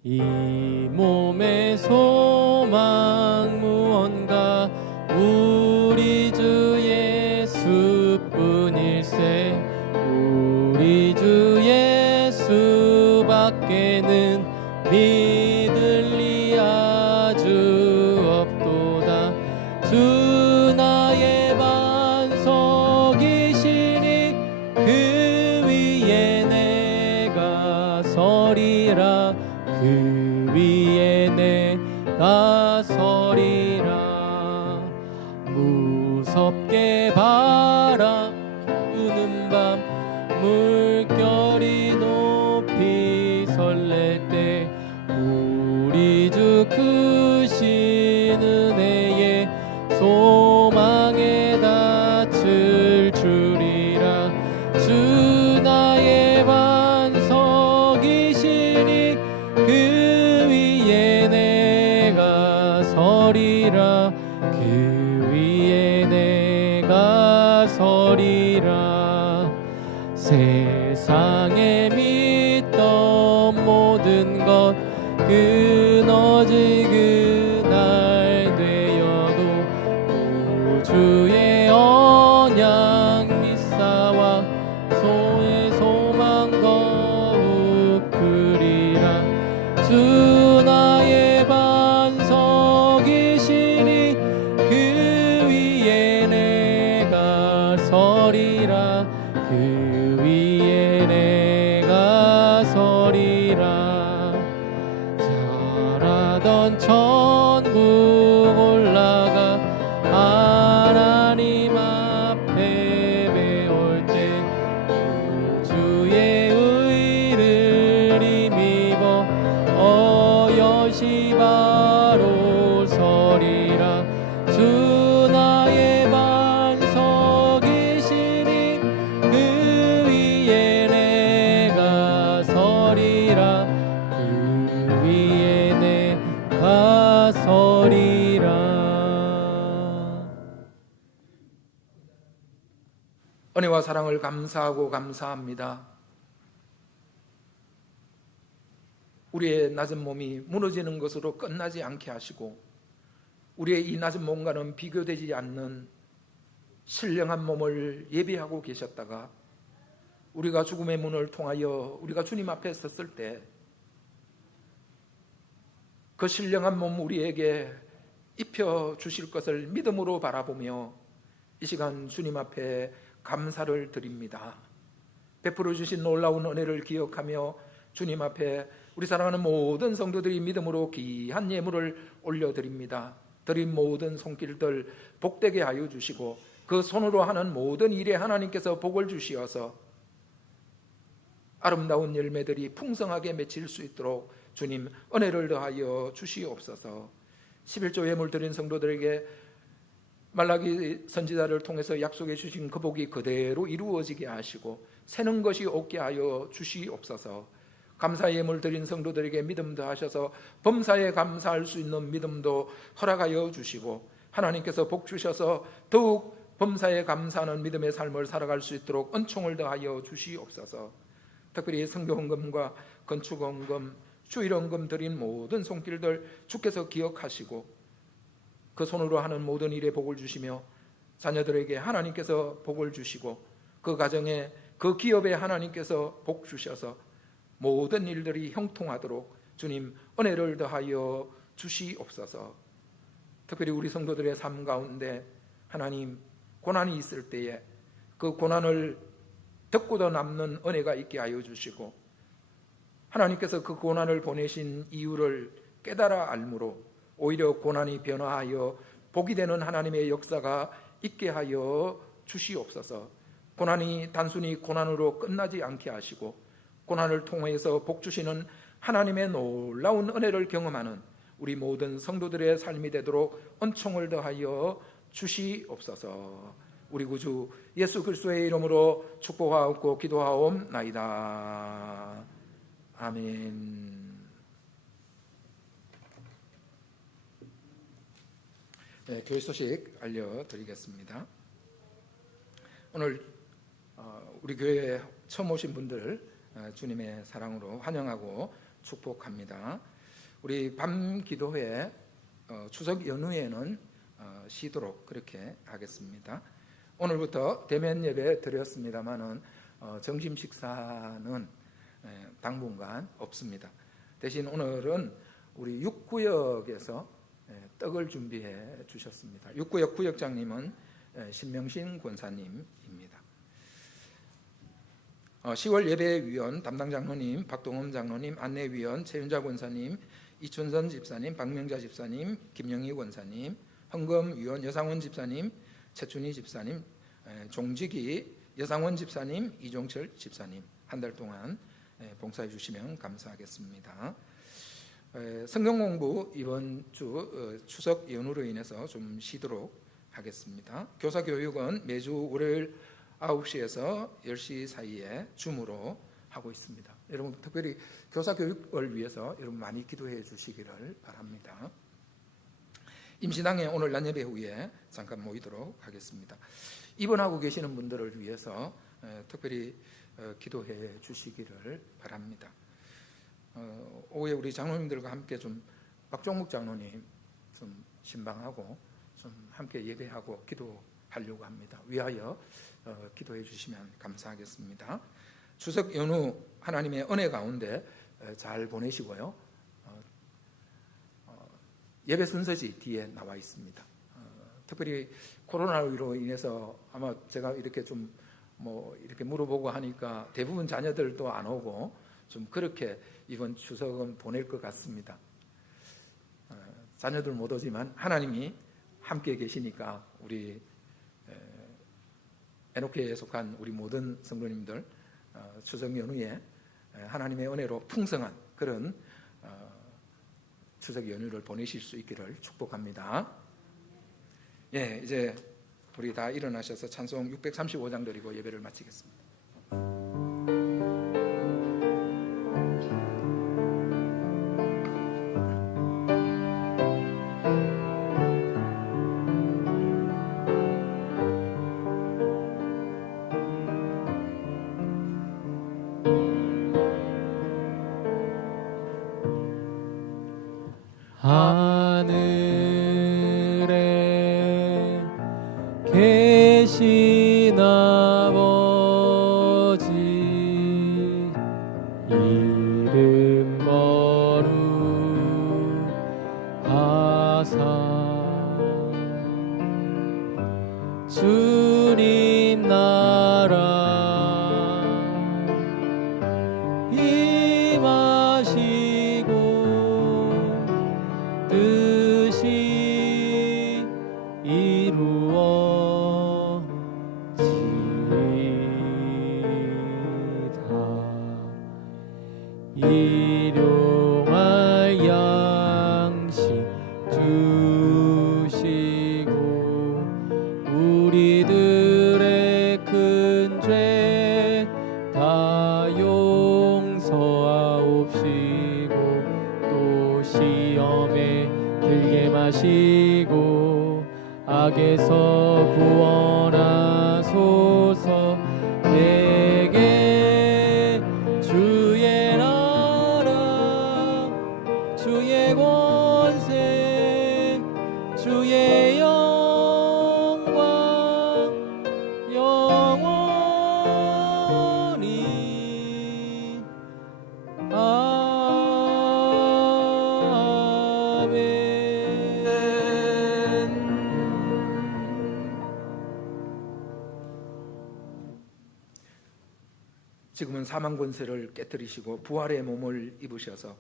이 몸의 소망 무언가 우리 주 예수뿐일세. 우리 주 예수밖에는 믿을 리 아주 없도다. 주 나의 반석이시니 그 위에 내가 서리라. 그 위에 내가 서리라. 무섭게 바람 부는 밤 물결이 높이 설렐 때 우리 주 크신 은혜에 소망에 닿을 줄이라. 주 나의 반석이시니 그 위에 내가 서리라. 그 위에 내가 서리라. 세상에 믿던 모든 것 끊어질 그날 되어도 구주의 언약 믿사와 소의 소망 더욱 크리라. 주 나의 반석이시니 그 위에 내가 서리라. 그 위에 내가 서리라. 절하던 천국 올라가 하나님 앞에 배울 때 주의 의를 힘입어 어여시 바로 서리라. 주 나의 반석이시니 그 위에 내가 서리라. 그 위에 내가 서리라. 은혜와 사랑을 감사하고 감사합니다. 우리의 낮은 몸이 무너지는 것으로 끝나지 않게 하시고 우리의 이 낮은 몸과는 비교되지 않는 신령한 몸을 예비하고 계셨다가 우리가 죽음의 문을 통하여 우리가 주님 앞에 섰을 때 그 신령한 몸 우리에게 입혀 주실 것을 믿음으로 바라보며 이 시간 주님 앞에 감사를 드립니다. 베풀어 주신 놀라운 은혜를 기억하며 주님 앞에 우리 사랑하는 모든 성도들이 믿음으로 귀한 예물을 올려드립니다. 드린 모든 손길들 복되게 하여 주시고 그 손으로 하는 모든 일에 하나님께서 복을 주시어서 아름다운 열매들이 풍성하게 맺힐 수 있도록 주님 은혜를 더하여 주시옵소서. 11조 예물 드린 성도들에게 말라기 선지자를 통해서 약속해 주신 그 복이 그대로 이루어지게 하시고 새는 것이 없게 하여 주시옵소서. 감사 예물 드린 성도들에게 믿음 더하셔서 범사에 감사할 수 있는 믿음도 허락하여 주시고 하나님께서 복 주셔서 더욱 범사에 감사하는 믿음의 삶을 살아갈 수 있도록 은총을 더하여 주시옵소서. 특별히 선교헌금과 건축헌금, 주일헌금 드린 모든 손길들 주께서 기억하시고 그 손으로 하는 모든 일에 복을 주시며 자녀들에게 하나님께서 복을 주시고 그 가정에 그 기업에 하나님께서 복 주셔서 모든 일들이 형통하도록 주님 은혜를 더하여 주시옵소서. 특별히 우리 성도들의 삶 가운데 하나님 고난이 있을 때에 그 고난을 덮고도 남는 은혜가 있게 하여 주시고 하나님께서 그 고난을 보내신 이유를 깨달아 알므로 오히려 고난이 변화하여 복이 되는 하나님의 역사가 있게 하여 주시옵소서. 고난이 단순히 고난으로 끝나지 않게 하시고 고난을 통해서 복 주시는 하나님의 놀라운 은혜를 경험하는 우리 모든 성도들의 삶이 되도록 은총을 더하여 주시옵소서. 우리 구주 예수 그리스도의 이름으로 축복하옵고 기도하옵나이다. 아멘. 네, 교회 소식 알려드리겠습니다. 오늘 우리 교회에 처음 오신 분들 주님의 사랑으로 환영하고 축복합니다. 우리 밤 기도회 추석 연휴에는 쉬도록 그렇게 하겠습니다. 오늘부터 대면 예배 드렸습니다마는 점심 식사는 당분간 없습니다. 대신 오늘은 우리 6구역에서 떡을 준비해 주셨습니다. 6구역 구역장님은 신명신 권사님입니다. 10월 예배위원 담당 장로님 박동흠 장로님, 안내위원 최윤자 권사님, 이춘선 집사님, 박명자 집사님, 김영희 권사님, 헌금위원 여상원 집사님, 최춘희 집사님, 종직이 여상원 집사님, 이종철 집사님 한 달 동안 봉사해 주시면 감사하겠습니다. 성경 공부 이번 주 추석 연휴로 인해서 좀 쉬도록 하겠습니다. 교사 교육은 매주 월요일 9시에서 10시 사이에 줌으로 하고 있습니다. 여러분 특별히 교사 교육을 위해서 여러분 많이 기도해 주시기를 바랍니다. 임신당에 오늘 낮예배 후에 잠깐 모이도록 하겠습니다. 입원하고 계시는 분들을 위해서 특별히 기도해 주시기를 바랍니다. 오후에 우리 장로님들과 함께 좀 박종묵 장로님 좀 신방하고 좀 함께 예배하고 기도하려고 합니다. 위하여 기도해 주시면 감사하겠습니다. 추석 연휴 하나님의 은혜 가운데 잘 보내시고요. 예배 순서지 뒤에 나와 있습니다. 특별히 코로나로 인해서 아마 제가 이렇게 좀 이렇게 물어보고 하니까 대부분 자녀들도 안 오고 좀 그렇게 이번 추석은 보낼 것 같습니다. 자녀들 못 오지만 하나님이 함께 계시니까 우리 에녹회에 속한 우리 모든 성도님들 추석 연휴에 하나님의 은혜로 풍성한 그런 추석 연휴를 보내실 수 있기를 축복합니다. 예, 이제 우리 다 일어나셔서 찬송 635장 드리고 예배를 마치겠습니다. 하늘에 계신 아버지 하시고 악에서 구원하소서. 내게 주의 나라 주의 권세 주의 영광 영원히 지금은 사망 권세를 깨뜨리시고 부활의 몸을 입으셔서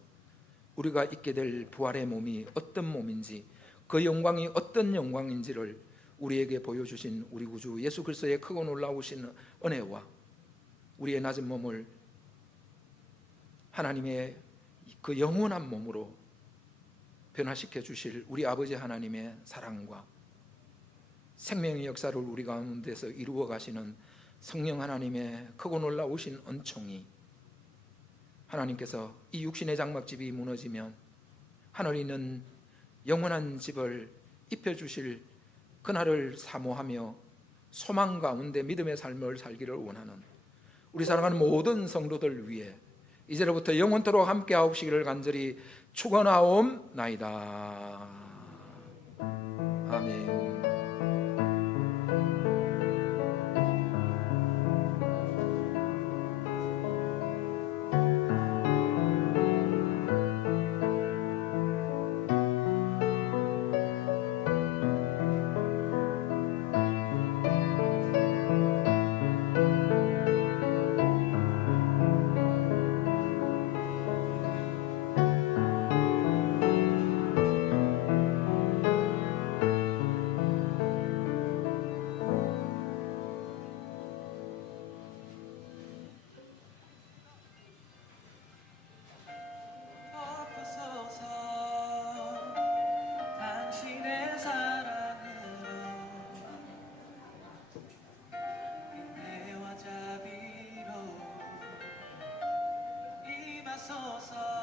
우리가 입게 될 부활의 몸이 어떤 몸인지, 그 영광이 어떤 영광인지를 우리에게 보여주신 우리 구주 예수 그리스도의 크고 놀라우신 은혜와 우리의 낮은 몸을 하나님의 그 영원한 몸으로 변화시켜 주실 우리 아버지 하나님의 사랑과 생명의 역사를 우리 가운데서 이루어 가시는 성령 하나님의 크고 놀라우신 은총이, 하나님께서 이 육신의 장막집이 무너지면 하늘에 있는 영원한 집을 입혀주실 그날을 사모하며 소망 가운데 믿음의 삶을 살기를 원하는 우리 사랑하는 모든 성도들 위해 이제로부터 영원토록 함께하옵시기를 간절히 축원하옵나이다. 아멘. 당신의 사랑으로 은혜와 자비로 임하소서.